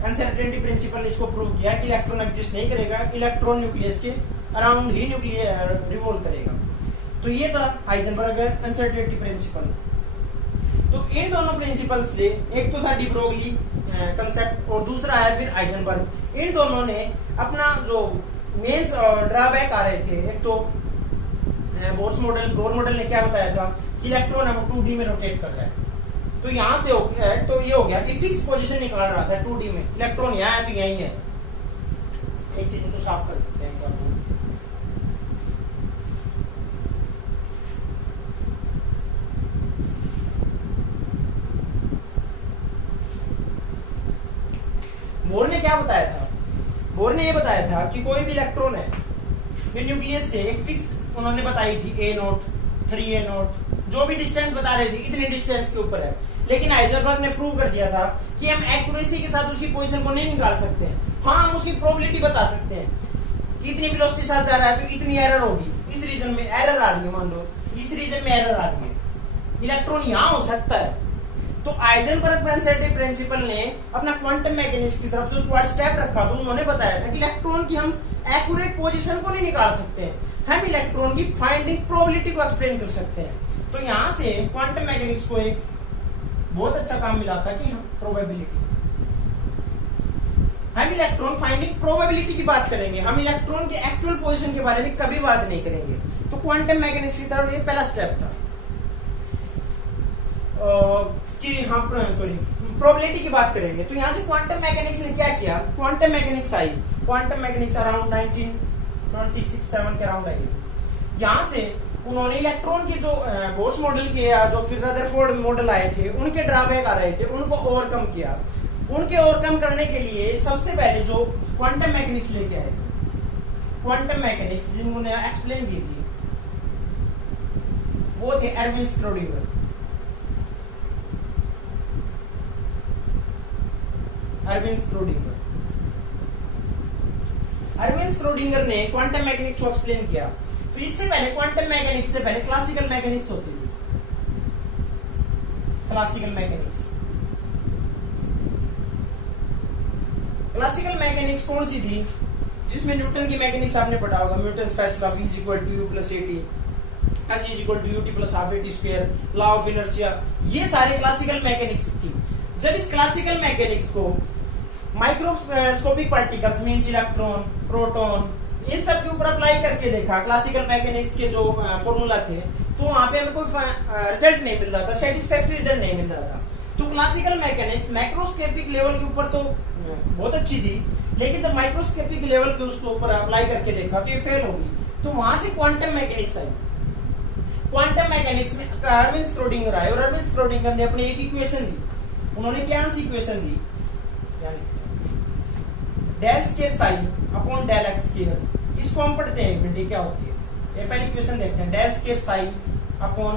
अनसर्टेनिटी प्रिंसिपल ने इसको प्रूव किया कि इलेक्ट्रॉन एग्जिस्ट नहीं करेगा, इलेक्ट्रॉन न्यूक्लियस के अराउंड ही न्यूक्लियर रिवॉल्व करेगा। तो ये था हाइजेनबर्ग अनसर्टेनिटी प्रिंसिपल। तो इन दोनों प्रिंसिपल से एक तो था डी ब्रोगली कंसेप्ट और दूसरा है फिर हाइजेनबर्ग। इन दोनों ने अपना जो मेंस ड्रॉबैक आ रहे थे, एक तो बोर मॉडल ने क्या बताया था कि इलेक्ट्रॉन हम 2D में रोटेट कर रहा है, तो यहां से हो गया, तो ये हो गया कि फिक्स पोजीशन निकाल रहा था 2D में, इलेक्ट्रॉन यहाँ है तो यही है। एक चीज तो साफ कर देते हैं एक बार, बोर ने क्या बताया था, बोर ने ये बताया था कि कोई भी इलेक्ट्रॉन है न्यूक्लियस से एक फिक्स उन्होंने बताई थी A0 3A0 जो भी डिस्टेंस बता रहे थे इतने डिस्टेंस के ऊपर है, लेकिन हाइजेनबर्ग ने प्रूव कर दिया था कि हम एक्यूरेसी के साथ उसकी पोजीशन को नहीं निकाल सकते हैं। हाँ, हम उसकी प्रोबेबिलिटी बता सकते हैं कि इतनी वेलोसिटी साथ जा रहा है तो इतनी एरर होगी, इस रीजन में एरर आ रही है, मान लो इस रीजन में एरर आ रही है, इलेक्ट्रॉन यहाँ हो सकता है। तो हाइजेनबर्ग अनसर्टेनिटी प्रिंसिपल ने अपना क्वांटम मैकेनिक्स की तरफ जो स्टेप रखा तो उन्होंने बताया था कि इलेक्ट्रॉन की हम एक्यूरेट पोजीशन को नहीं निकाल सकते हैं, हम इलेक्ट्रॉन की फाइंडिंग प्रोबेबिलिटी को एक्सप्लेन कर सकते हैं। तो यहां से क्वांटम मैकेनिक्स को एक बहुत अच्छा काम मिला था कि प्रोबेबिलिटी, हम इलेक्ट्रॉन फाइंडिंग प्रोबेबिलिटी की बात करेंगे, हम इलेक्ट्रॉन के एक्चुअल पोजीशन के बारे में कभी बात नहीं करेंगे। तो क्वांटम मैकेनिक्स की तरफ ये पहला स्टेप था कि हम प्रोबेबिलिटी की बात करेंगे। तो यहां से क्वांटम मैकेनिक्स ने क्या किया, क्वांटम मैकेनिक्स आई, क्वांटम मैकेनिक्स अराउंड 1926-7 के अराउंड आई। यहां से उन्होंने इलेक्ट्रॉन के जो बोर्स मॉडल के या जो फिर रदरफोर्ड मॉडल आए थे, उनके ड्रॉबैक आ रहे थे, उनको ओवरकम किया। उनके ओवरकम करने के लिए सबसे पहले जो क्वांटम मैकेनिक्स लेके आए थे, क्वांटम मैकेनिक्स जिन्होंने एक्सप्लेन की थी वो थे एरविन स्क्रोडिंगर। एरविन स्क्रोडिंगर ने क्वांटम मैकेनिक्स को एक्सप्लेन किया। तो इससे पहले क्वांटम मैकेनिक्स से पहले क्लासिकल मैकेनिक्स होती थी। क्लासिकल मैकेनिक्स कौन सी थी, जिसमें न्यूटन की मैकेनिक्स आपने पढ़ा होगा, Newton's first law V = U + AT, S = UT + ½ AT², law of inertia, ये सारे क्लासिकल मैकेनिक्स थी। जब इस क्लासिकल मैकेनिक्स को microscopic particles means electron, proton, इस सब के ऊपर अप्लाई करके देखा, क्लासिकल मैकेनिक्स के जो फॉर्मूला थे, तो वहां पे हमें कोई रिजल्ट नहीं मिल रहा था, सेटिस्फैक्टरी रिजल्ट नहीं मिल रहा था। तो क्लासिकल मैकेनिक्स मैक्रोस्कोपिक लेवल के ऊपर तो बहुत अच्छी थी, लेकिन जब माइक्रोस्कोपिक लेवल के उसके ऊपर अप्लाई करके देखा तो ये फेल हो गई। तो वहां से क्वांटम मैकेनिक्स आई। क्वांटम मैकेनिक्स में एरविन स्क्रोडिंगर आए और एरविन स्क्रोडिंगर ने अपनी एक इक्वेशन दी। उन्होंने क्या इक्वेशन दी, del square psi upon del x square. इसको हम पढ़ते हैं बेटे क्या होती है, ये पहली इक्वेशन देखते हैं। Del square psi upon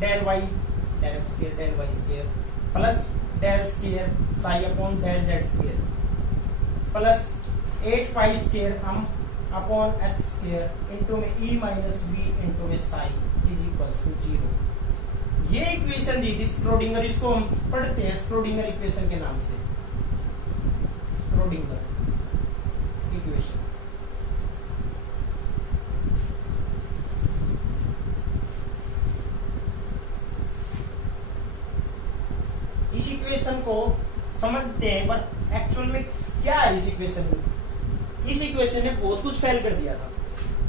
del y, del x square del y square plus del square psi upon del z square plus 8 pi square हम अपॉन एक्स स्क्वायर इनटू में e माइनस v इनटू में psi is equals to 0। ये equation दी थी Schrödinger, इसको हम पढ़ते हैं Schrödinger equation के नाम से, स्क्रोडिंगर इक्वेशन। इस इक्वेशन को समझते हैं, पर एक्चुअल में क्या है इस इक्वेशन में। इस इक्वेशन ने बहुत कुछ फेल कर दिया था।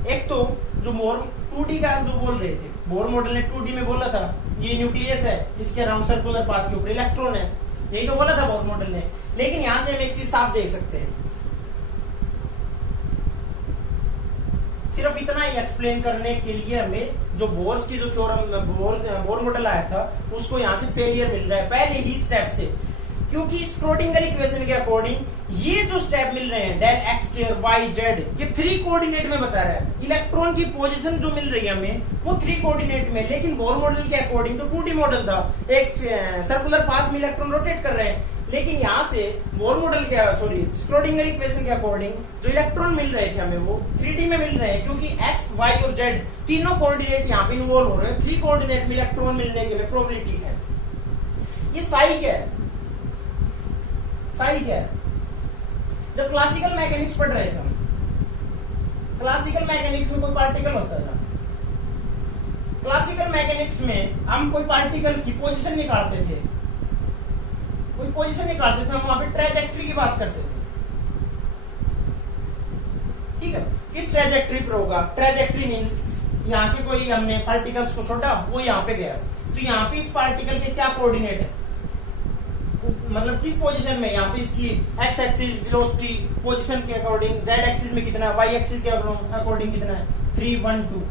एक तो जो बोर 2D का जो बोल रहे थे, बोर मॉडल ने 2D में बोला था ये न्यूक्लियस है, इसके अराउंड सर्कुलर पाथ के ऊपर इलेक्ट्रॉन है, यही तो बोला था बोर मॉडल ने। लेकिन यहां से हम एक चीज साफ देख सकते हैं, सिर्फ इतना ही एक्सप्लेन करने के लिए हमें जो बोर्स की जो थ्योरम बोर मॉडल आया था उसको यहाँ से फेलियर मिल रहा है पहले ही स्टेप से, क्योंकि स्क्रोडिंगर इक्वेशन के अकॉर्डिंग ये जो स्टेप मिल रहे हैं del x square y z, ये 3 कोऑर्डिनेट में बता रहा है। इलेक्ट्रॉन की पोजीशन जो मिल रही है हमें वो 3 कोऑर्डिनेट में, लेकिन बोर मॉडल के अकॉर्डिंग तो 2D मॉडल था, एक सर्कुलर पाथ में इलेक्ट्रॉन रोटेट कर रहे हैं। लेकिन यहाँ से बोर मॉडल के स्क्रोडिंगर इक्वेशन के अकॉर्डिंग जो इलेक्ट्रॉन मिल रहे थे हमें वो 3D में मिल रहे हैं, क्योंकि एक्स वाई और जेड तीनों कोऑर्डिनेट यहाँ पे इन्वॉल्व हो रहे हैं। 3 कोऑर्डिनेट में इलेक्ट्रॉन मिलने की प्रोबेबिलिटी है। ये साई क्या है, साई क्या है? जब क्लासिकल मैकेनिक्स पढ़ रहे थे हम, क्लासिकल मैकेनिक्स में कोई पार्टिकल होता था, क्लासिकल मैकेनिक्स में हम कोई पार्टिकल की पोजीशन निकालते थे, कोई पोजीशन निकालते थे, हम वहां पे ट्रेजेक्ट्री की बात करते थे। ठीक है, किस ट्रेजेक्ट्री पर होगा? ट्रेजेक्ट्री मींस यहां से कोई हमने पार्टिकल्स को छोड़ा, वो यहाँ पे गया, तो यहाँ पे इस पार्टिकल के क्या कोऑर्डिनेट है, मतलब किस पोजीशन में, यहाँ पे इसकी एक्स एक्सिस वेलोसिटी पोजीशन के अकॉर्डिंग, जेड एक्सिस में कितना है, वाई एक्सिस के अकॉर्डिंग कितना है, 3 1 2।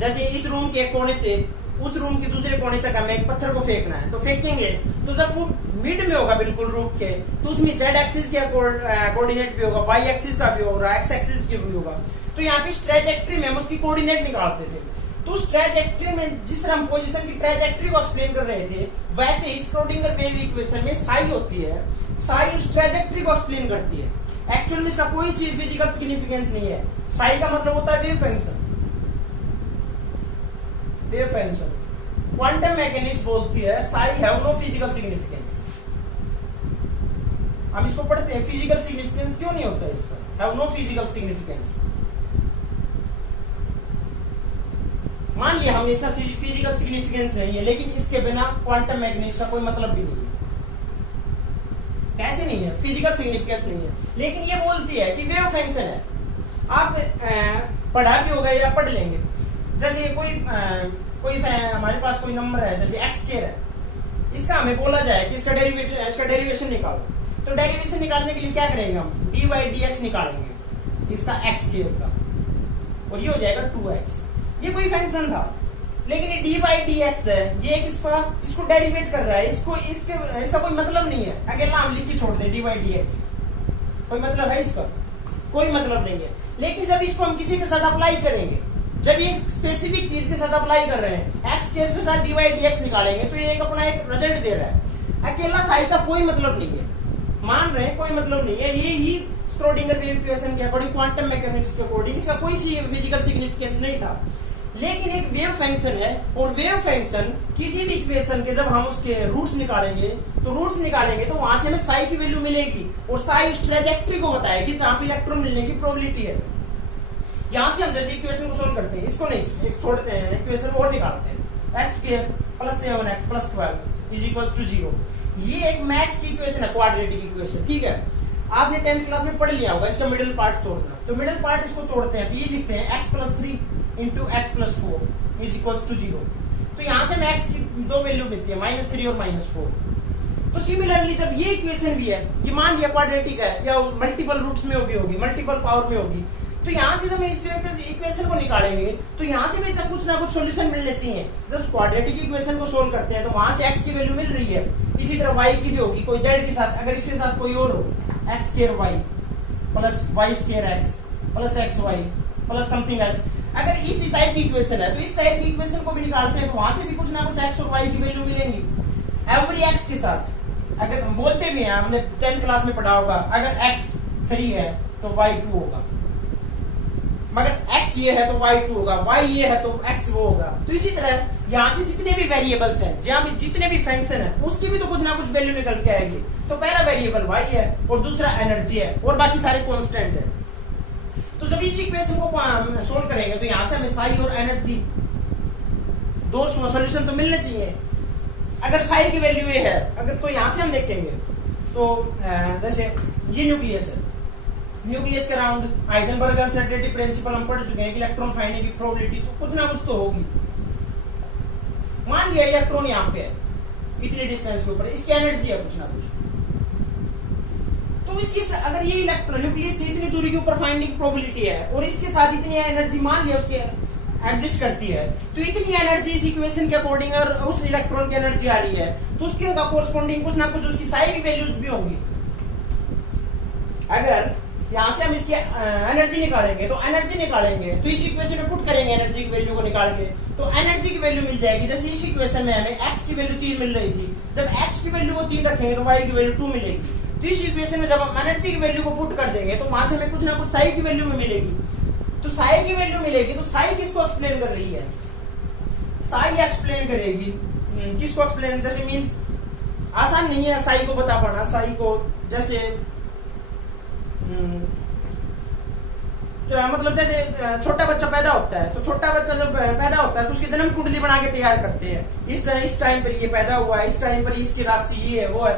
जैसे इस रूम के एक कोने से उस रूम के दूसरे कोने तक हमें एक पत्थर को फेंकना है, तो फेंकेंगे तो जब वो मिड में होगा बिल्कुल रूम के, तो उसमें जेड एक्सिस के कोऑर्डिनेट भी होगा, वाई एक्सिस का भी होगा, एक्स एक्सिस की भी होगा। तो यहाँ पे ट्रेजेक्ट्री में हम उसकी कोऑर्डिनेट निकालते थे। तो उस ट्रेजेक्ट्री में जिस तरह हम पोजीशन की ट्रेजेक्ट्री को एक्सप्लेन कर रहे थे, वैसे ही स्क्रोडिंगर वेव इक्वेशन में साई होती है, साई उस ट्रेजेक्ट्री को एक्सप्लेन करती है। एक्चुअल में इसका कोई फिजिकल सिग्निफिकेंस नहीं है। साई का मतलब होता है wave function, wave function. Quantum mechanics बोलती है psi have no physical significance. हम इसको पढ़ते हैं, फिजिकल सिग्निफिकेंस क्यों नहीं होता है इसका, हैव नो फिजिकल सिग्निफिकेंस। मान लिया हमने इसका फिजिकल सिग्निफिकेंस नहीं है, लेकिन इसके बिना क्वांटम मैकेनिक्स का कोई मतलब भी नहीं है। कैसे नहीं है? फिजिकल सिग्निफिकेंस नहीं है, लेकिन ये बोलती है कि वेव फंक्शन है। आप पढ़ा भी होगा या पढ़ लेंगे। जैसे कोई हमारे पास कोई नंबर है, जैसे एक्स स्क्वायर है, इसका हमें बोला जाए कि इसका डेरिवेशन निकालो, तो डेरिवेशन निकालने के लिए क्या करेंगे हम? डी बाई डी एक्स निकालेंगे इसका एक्स स्क्वायर का, और ये हो जाएगा 2x। ये कोई फंक्शन था, लेकिन ये डी बाई डी एक्स है, ये इसको डेरिवेट कर रहा है, इसका कोई मतलब नहीं है। अकेला हम लिख के छोड़ दें डी बाई डी एक्स, कोई मतलब है इसका? कोई मतलब नहीं है। लेकिन जब इसको हम किसी के साथ अप्लाई करेंगे, जब ये स्पेसिफिक चीज के साथ अप्लाई कर रहे हैं, एक्स के साथ डी बाई डी एक्स निकालेंगे, तो ये अपना एक रिजल्ट दे रहा है। अकेला साई का कोई मतलब नहीं है, मान रहे हैं, कोई मतलब नहीं है। ये ही श्रोडिंगर वेव इक्वेशन के अकॉर्डिंग, क्वांटम मैकेनिक्स के अकॉर्डिंग इसका कोई फिजिकल सिग्निफिकेंस नहीं था। लेकिन एक वेव फंक्शन है, और वेव फंक्शन किसी भी इक्वेशन के जब हम उसके रूट्स निकालेंगे तो वहां से हमें साई की वैल्यू मिलेगी, और साई उस ट्रेजेक्ट्री को बताएगी जहां पे इलेक्ट्रॉन मिलने की प्रोबेबिलिटी है। यहां से हम जैसे इक्वेशन को सोल्व करते हैं, इसको नहीं छोड़ते हैं, इक्वेशन और निकालते हैं। X square plus 7x plus 12 is equals to 0। ये एक मैथ्स की इक्वेशन है, क्वाड्रेटिक इक्वेशन, ठीक है। आपने 10th क्लास में पढ़ लिया होगा इसका मिडिल पार्ट तोड़ना। तो मिडिल पार्ट इसको तोड़ते हैं, तो ये लिखते हैं x plus 3 into x plus 4 is equals to 0। तो यहां से मैक्स की दो वैल्यू मिलती है, -3 और -4। तो सिमिलरली जब ये इक्वेशन भी है, ये मान लिया क्वाड्रेटिक है, या मल्टीपल रूट्स में होगी, मल्टीपल पावर में होगी, तो यहां से जब इस इक्वेशन को निकालेंगे तो यहां से भी कुछ ना कुछ सॉल्यूशन मिलने चाहिए। जब क्वाड्रेटिक इक्वेशन को सोल्व करते हैं तो वहां से x की वैल्यू मिल रही है, इसी तरह y की भी होगी, कोई z के साथ, अगर इसके साथ कोई और हो, x square y plus y square x plus xy plus something else, अगर इसी टाइप की इक्वेशन है तो इस टाइप की इक्वेशन को भी निकालते हैं तो वहां से भी कुछ ना कुछ x और y की वैल्यू मिलेंगी। एवरी x के साथ, अगर बोलते भी हैं, हमने 10th क्लास में पढ़ा होगा, अगर x 3 है तो y 2 होगा, मगर x ये है तो y 2 होगा, y ये है तो x वो होगा। तो इसी तरह यहाँ से जितने भी वेरिएबल्स हैं, जहाँ भी जितने भी फंक्शन है, उसकी भी तो कुछ ना कुछ वैल्यू निकल के आएगी। तो पहला वेरिएबल y है और दूसरा एनर्जी है, और बाकी सारे कांस्टेंट है। तो जब इस इक्वेशन को सोल्व करेंगे तो यहाँ से हमें साई और एनर्जी दो सॉल्यूशन तो मिलने चाहिए। अगर साई की वैल्यू ये है, अगर तो यहाँ से हम देखेंगे तो जैसे ये न्यूक्लियस है, न्यूक्लियस के अराउंड हाइजेनबर्ग अनसर्टेनिटी प्रिंसिपल हम पढ़ चुके हैं कि इलेक्ट्रॉन फाइंडिंग की प्रोबेबिलिटी तो कुछ ना कुछ तो होगी। मान लिया इलेक्ट्रॉन यहाँ पे है, इतनी डिस्टेंस के ऊपर, इसकी एनर्जी है कुछ ना कुछ, तो इसकी अगर ये इलेक्ट्रॉन न्यूक्लियस से इतनी दूरी के ऊपर फाइंडिंग प्रोबेबिलिटी है, और इसके साथ इतनी एनर्जी मान लिया उसके एग्जिस्ट करती है, तो इतनी एनर्जी इस इक्वेशन के अकॉर्डिंग और उस इलेक्ट्रॉन की एनर्जी आ रही है, तो उसके कोरस्पॉन्डिंग कुछ ना कुछ उसकी सारी भी वैल्यूज भी होंगी। अगर यहां से हम इसकी एनर्जी निकालेंगे तो इस इक्वेशन में पुट करेंगे एनर्जी की वैल्यू को निकाल के, तो एनर्जी की वैल्यू मिल जाएगी। जैसे इस इक्वेशन में हमें x की वैल्यू 3 मिल रही थी, जब x की वैल्यू को 3 रखेंगे तो y की वैल्यू 2 मिलेगी। तो इस इक्वेशन में जब हम एनर्जी की वैल्यू को पुट कर देंगे तो वहां से हमें कुछ ना कुछ साई की वैल्यू में मिलेगी। तो साई की वैल्यू मिलेगी, तो साई किसको एक्सप्लेन कर रही है? साई एक्सप्लेन करेगी किसको एक्सप्लेन, जैसे मीन्स आसान नहीं है साई को बता पाना। साई को जैसे मतलब जैसे छोटा बच्चा पैदा होता है, तो छोटा बच्चा जब पैदा होता है तो उसकी जन्म कुंडली बना के तैयार करते हैं। इस टाइम पर ये पैदा हुआ है, इस टाइम पर इसकी राशि ये है वो है,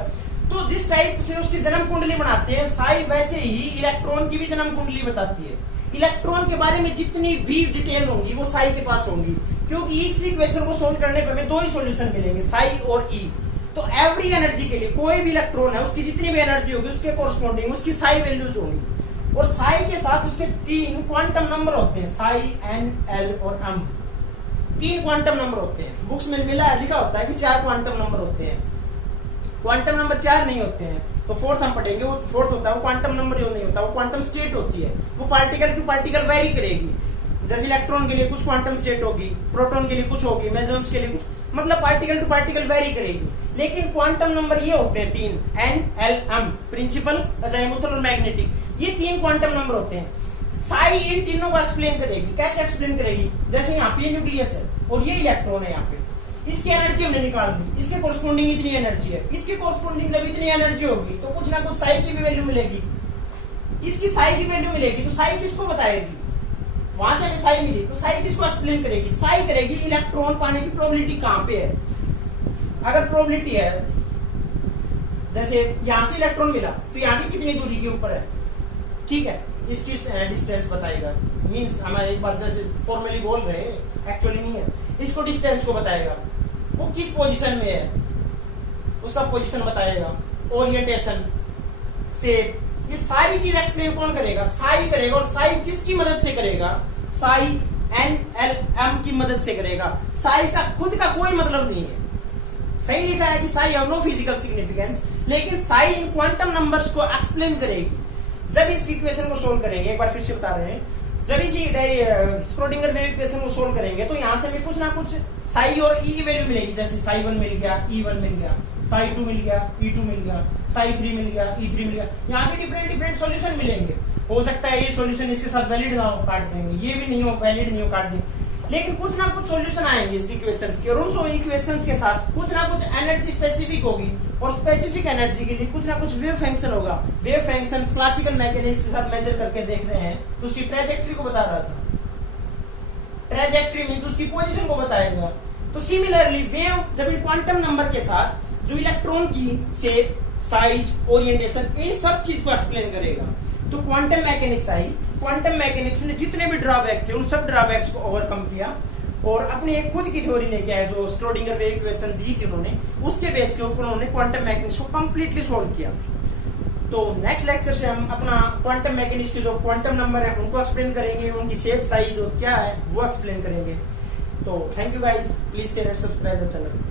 तो जिस टाइप से उसकी जन्म कुंडली बनाते हैं, साई वैसे ही इलेक्ट्रॉन की भी जन्म कुंडली बताती है। इलेक्ट्रॉन के बारे में जितनी भी डिटेल होंगी वो साई के पास होंगी, क्योंकि इस इक्वेशन को सोल्व करने पर हमें दो ही सॉल्यूशन मिलेंगे, साई और ई। तो एवरी एनर्जी के लिए कोई भी इलेक्ट्रॉन है, उसकी जितनी भी एनर्जी होगी उसके कोरस्पॉन्डिंग उसकी साई वैल्यूज होंगी, और साई के साथ उसके 3 क्वांटम नंबर होते हैं, साई, एन, एल और एम। 3 क्वांटम नंबर होते हैं। बुक्स में लिखा होता है कि 4 क्वांटम नंबर होते हैं, क्वांटम नंबर 4 नहीं होते हैं। तो फोर्थ हम पढ़ेंगे, वो फोर्थ होता है, वो क्वांटम नंबर नहीं होता, वो क्वांटम स्टेट होती है। वो पार्टिकल टू पार्टिकल वेरी करेगी। जैसे इलेक्ट्रॉन के लिए कुछ क्वांटम स्टेट होगी, प्रोटॉन के लिए कुछ होगी, मेसन्स के लिए कुछ, मतलब पार्टिकल टू पार्टिकल वेरी करेगी। लेकिन क्वांटम नंबर ये होते हैं 3, एन, एल, एम, प्रिंसिपल, अज़ाइमुथल और मैग्नेटिक। ये 3 क्वांटम नंबर होते हैं। साई इन तीनों को एक्सप्लेन करेगी। कैसे एक्सप्लेन करेगी? जैसे यहाँ पे न्यूक्लियस है और ये इलेक्ट्रॉन है, यहाँ पे इसकी एनर्जी हमने निकाल दी, इसके कोरस्पॉन्डिंग इतनी एनर्जी है, इसके कोरस्पॉन्डिंग जब इतनी एनर्जी होगी तो कुछ ना कुछ साई की भी वैल्यू मिलेगी, इसकी साई की वैल्यू मिलेगी। तो साई किसको बताएगी? वहां से हमें साई मिली, तो साई किसको एक्सप्लेन करेगी? साई करेगी इलेक्ट्रॉन पाने की प्रोबेबिलिटी कहां पे है। अगर प्रोबेबिलिटी है, जैसे यहां से इलेक्ट्रॉन मिला तो यहां से कितनी दूरी के ऊपर है, ठीक है, इसकी डिस्टेंस बताएगा। मींस हम एक बार जैसे फॉर्मली बोल रहे हैं, एक्चुअली नहीं है, इसको डिस्टेंस को बताएगा, वो किस पोजीशन में है उसका पोजीशन बताएगा, ओरिएंटेशन, शेप, ये सारी चीज एक्सप्लेन कौन करेगा? साई करेगा। और साई किसकी मदद से करेगा? साई NLM की मदद से करेगा। साई का खुद का कोई मतलब नहीं है, सही लिखा है कि psi have no physical significance, लेकिन साई इन क्वांटम नंबर्स को एक्सप्लेन करेगी। जब इस इक्वेशन को सोल्व करेंगे, एक बार फिर से बता रहे हैं, जब इसी स्क्रोडिंगर वेव इक्वेशन को सोल्व करेंगे तो यहां से हमें कुछ ना कुछ साई और ई की वैल्यू मिलेगी। जैसे साई 1 मिल गया, E1 मिल गया, साई 2 मिल गया, E2 मिल गया, साई 3 मिल गया, E3 मिल गया। यहाँ से डिफरेंट डिफरेंट सॉल्यूशन मिलेंगे। हो सकता है ये सॉल्यूशन इसके साथ वैलिड ना हो, काट देंगे, ये भी नहीं हो, वैलिड नहीं हो, काट देंगे, लेकिन कुछ ना कुछ सॉल्यूशन आएंगे इस इक्वेशंस के, और उन इक्वेशंस के साथ कुछ ना कुछ एनर्जी स्पेसिफिक होगी, और स्पेसिफिक एनर्जी के लिए कुछ ना कुछ वेव फंक्शन होगा। वेव फंक्शन क्लासिकल मैकेनिक्स के साथ मेजर करके देख रहे हैं, तो उसकी ट्रेजेक्ट्री को बता रहा था। ट्रेजेक्ट्री मींस उसकी पोजीशन को बताएगा। तो सिमिलरली वेव जब इन क्वांटम नंबर के साथ जो इलेक्ट्रॉन की शेप, साइज, ओरिएंटेशन, इन सब चीज को एक्सप्लेन करेगा। तो क्वांटम मैकेनिक्स आई, क्वांटम मैकेनिक्स ने जितने भी ड्रॉबैक थे उन सब ड्रॉबैक्स को ओवरकम किया, और अपनी एक खुद की थ्योरी लेके आए, जो स्क्रोडिंगर वेव इक्वेशन दी थी उन्होंने, उसके बेस के ऊपर उन्होंने क्वांटम मैकेनिक्स को कंप्लीटली सोल्व किया। तो नेक्स्ट लेक्चर से हम अपना क्वांटम मैकेनिक्स के जो क्वांटम नंबर है उनको एक्सप्लेन करेंगे, उनकी शेप, साइज और क्या है वो एक्सप्लेन करेंगे। तो thank you guys, please share and subscribe the channel.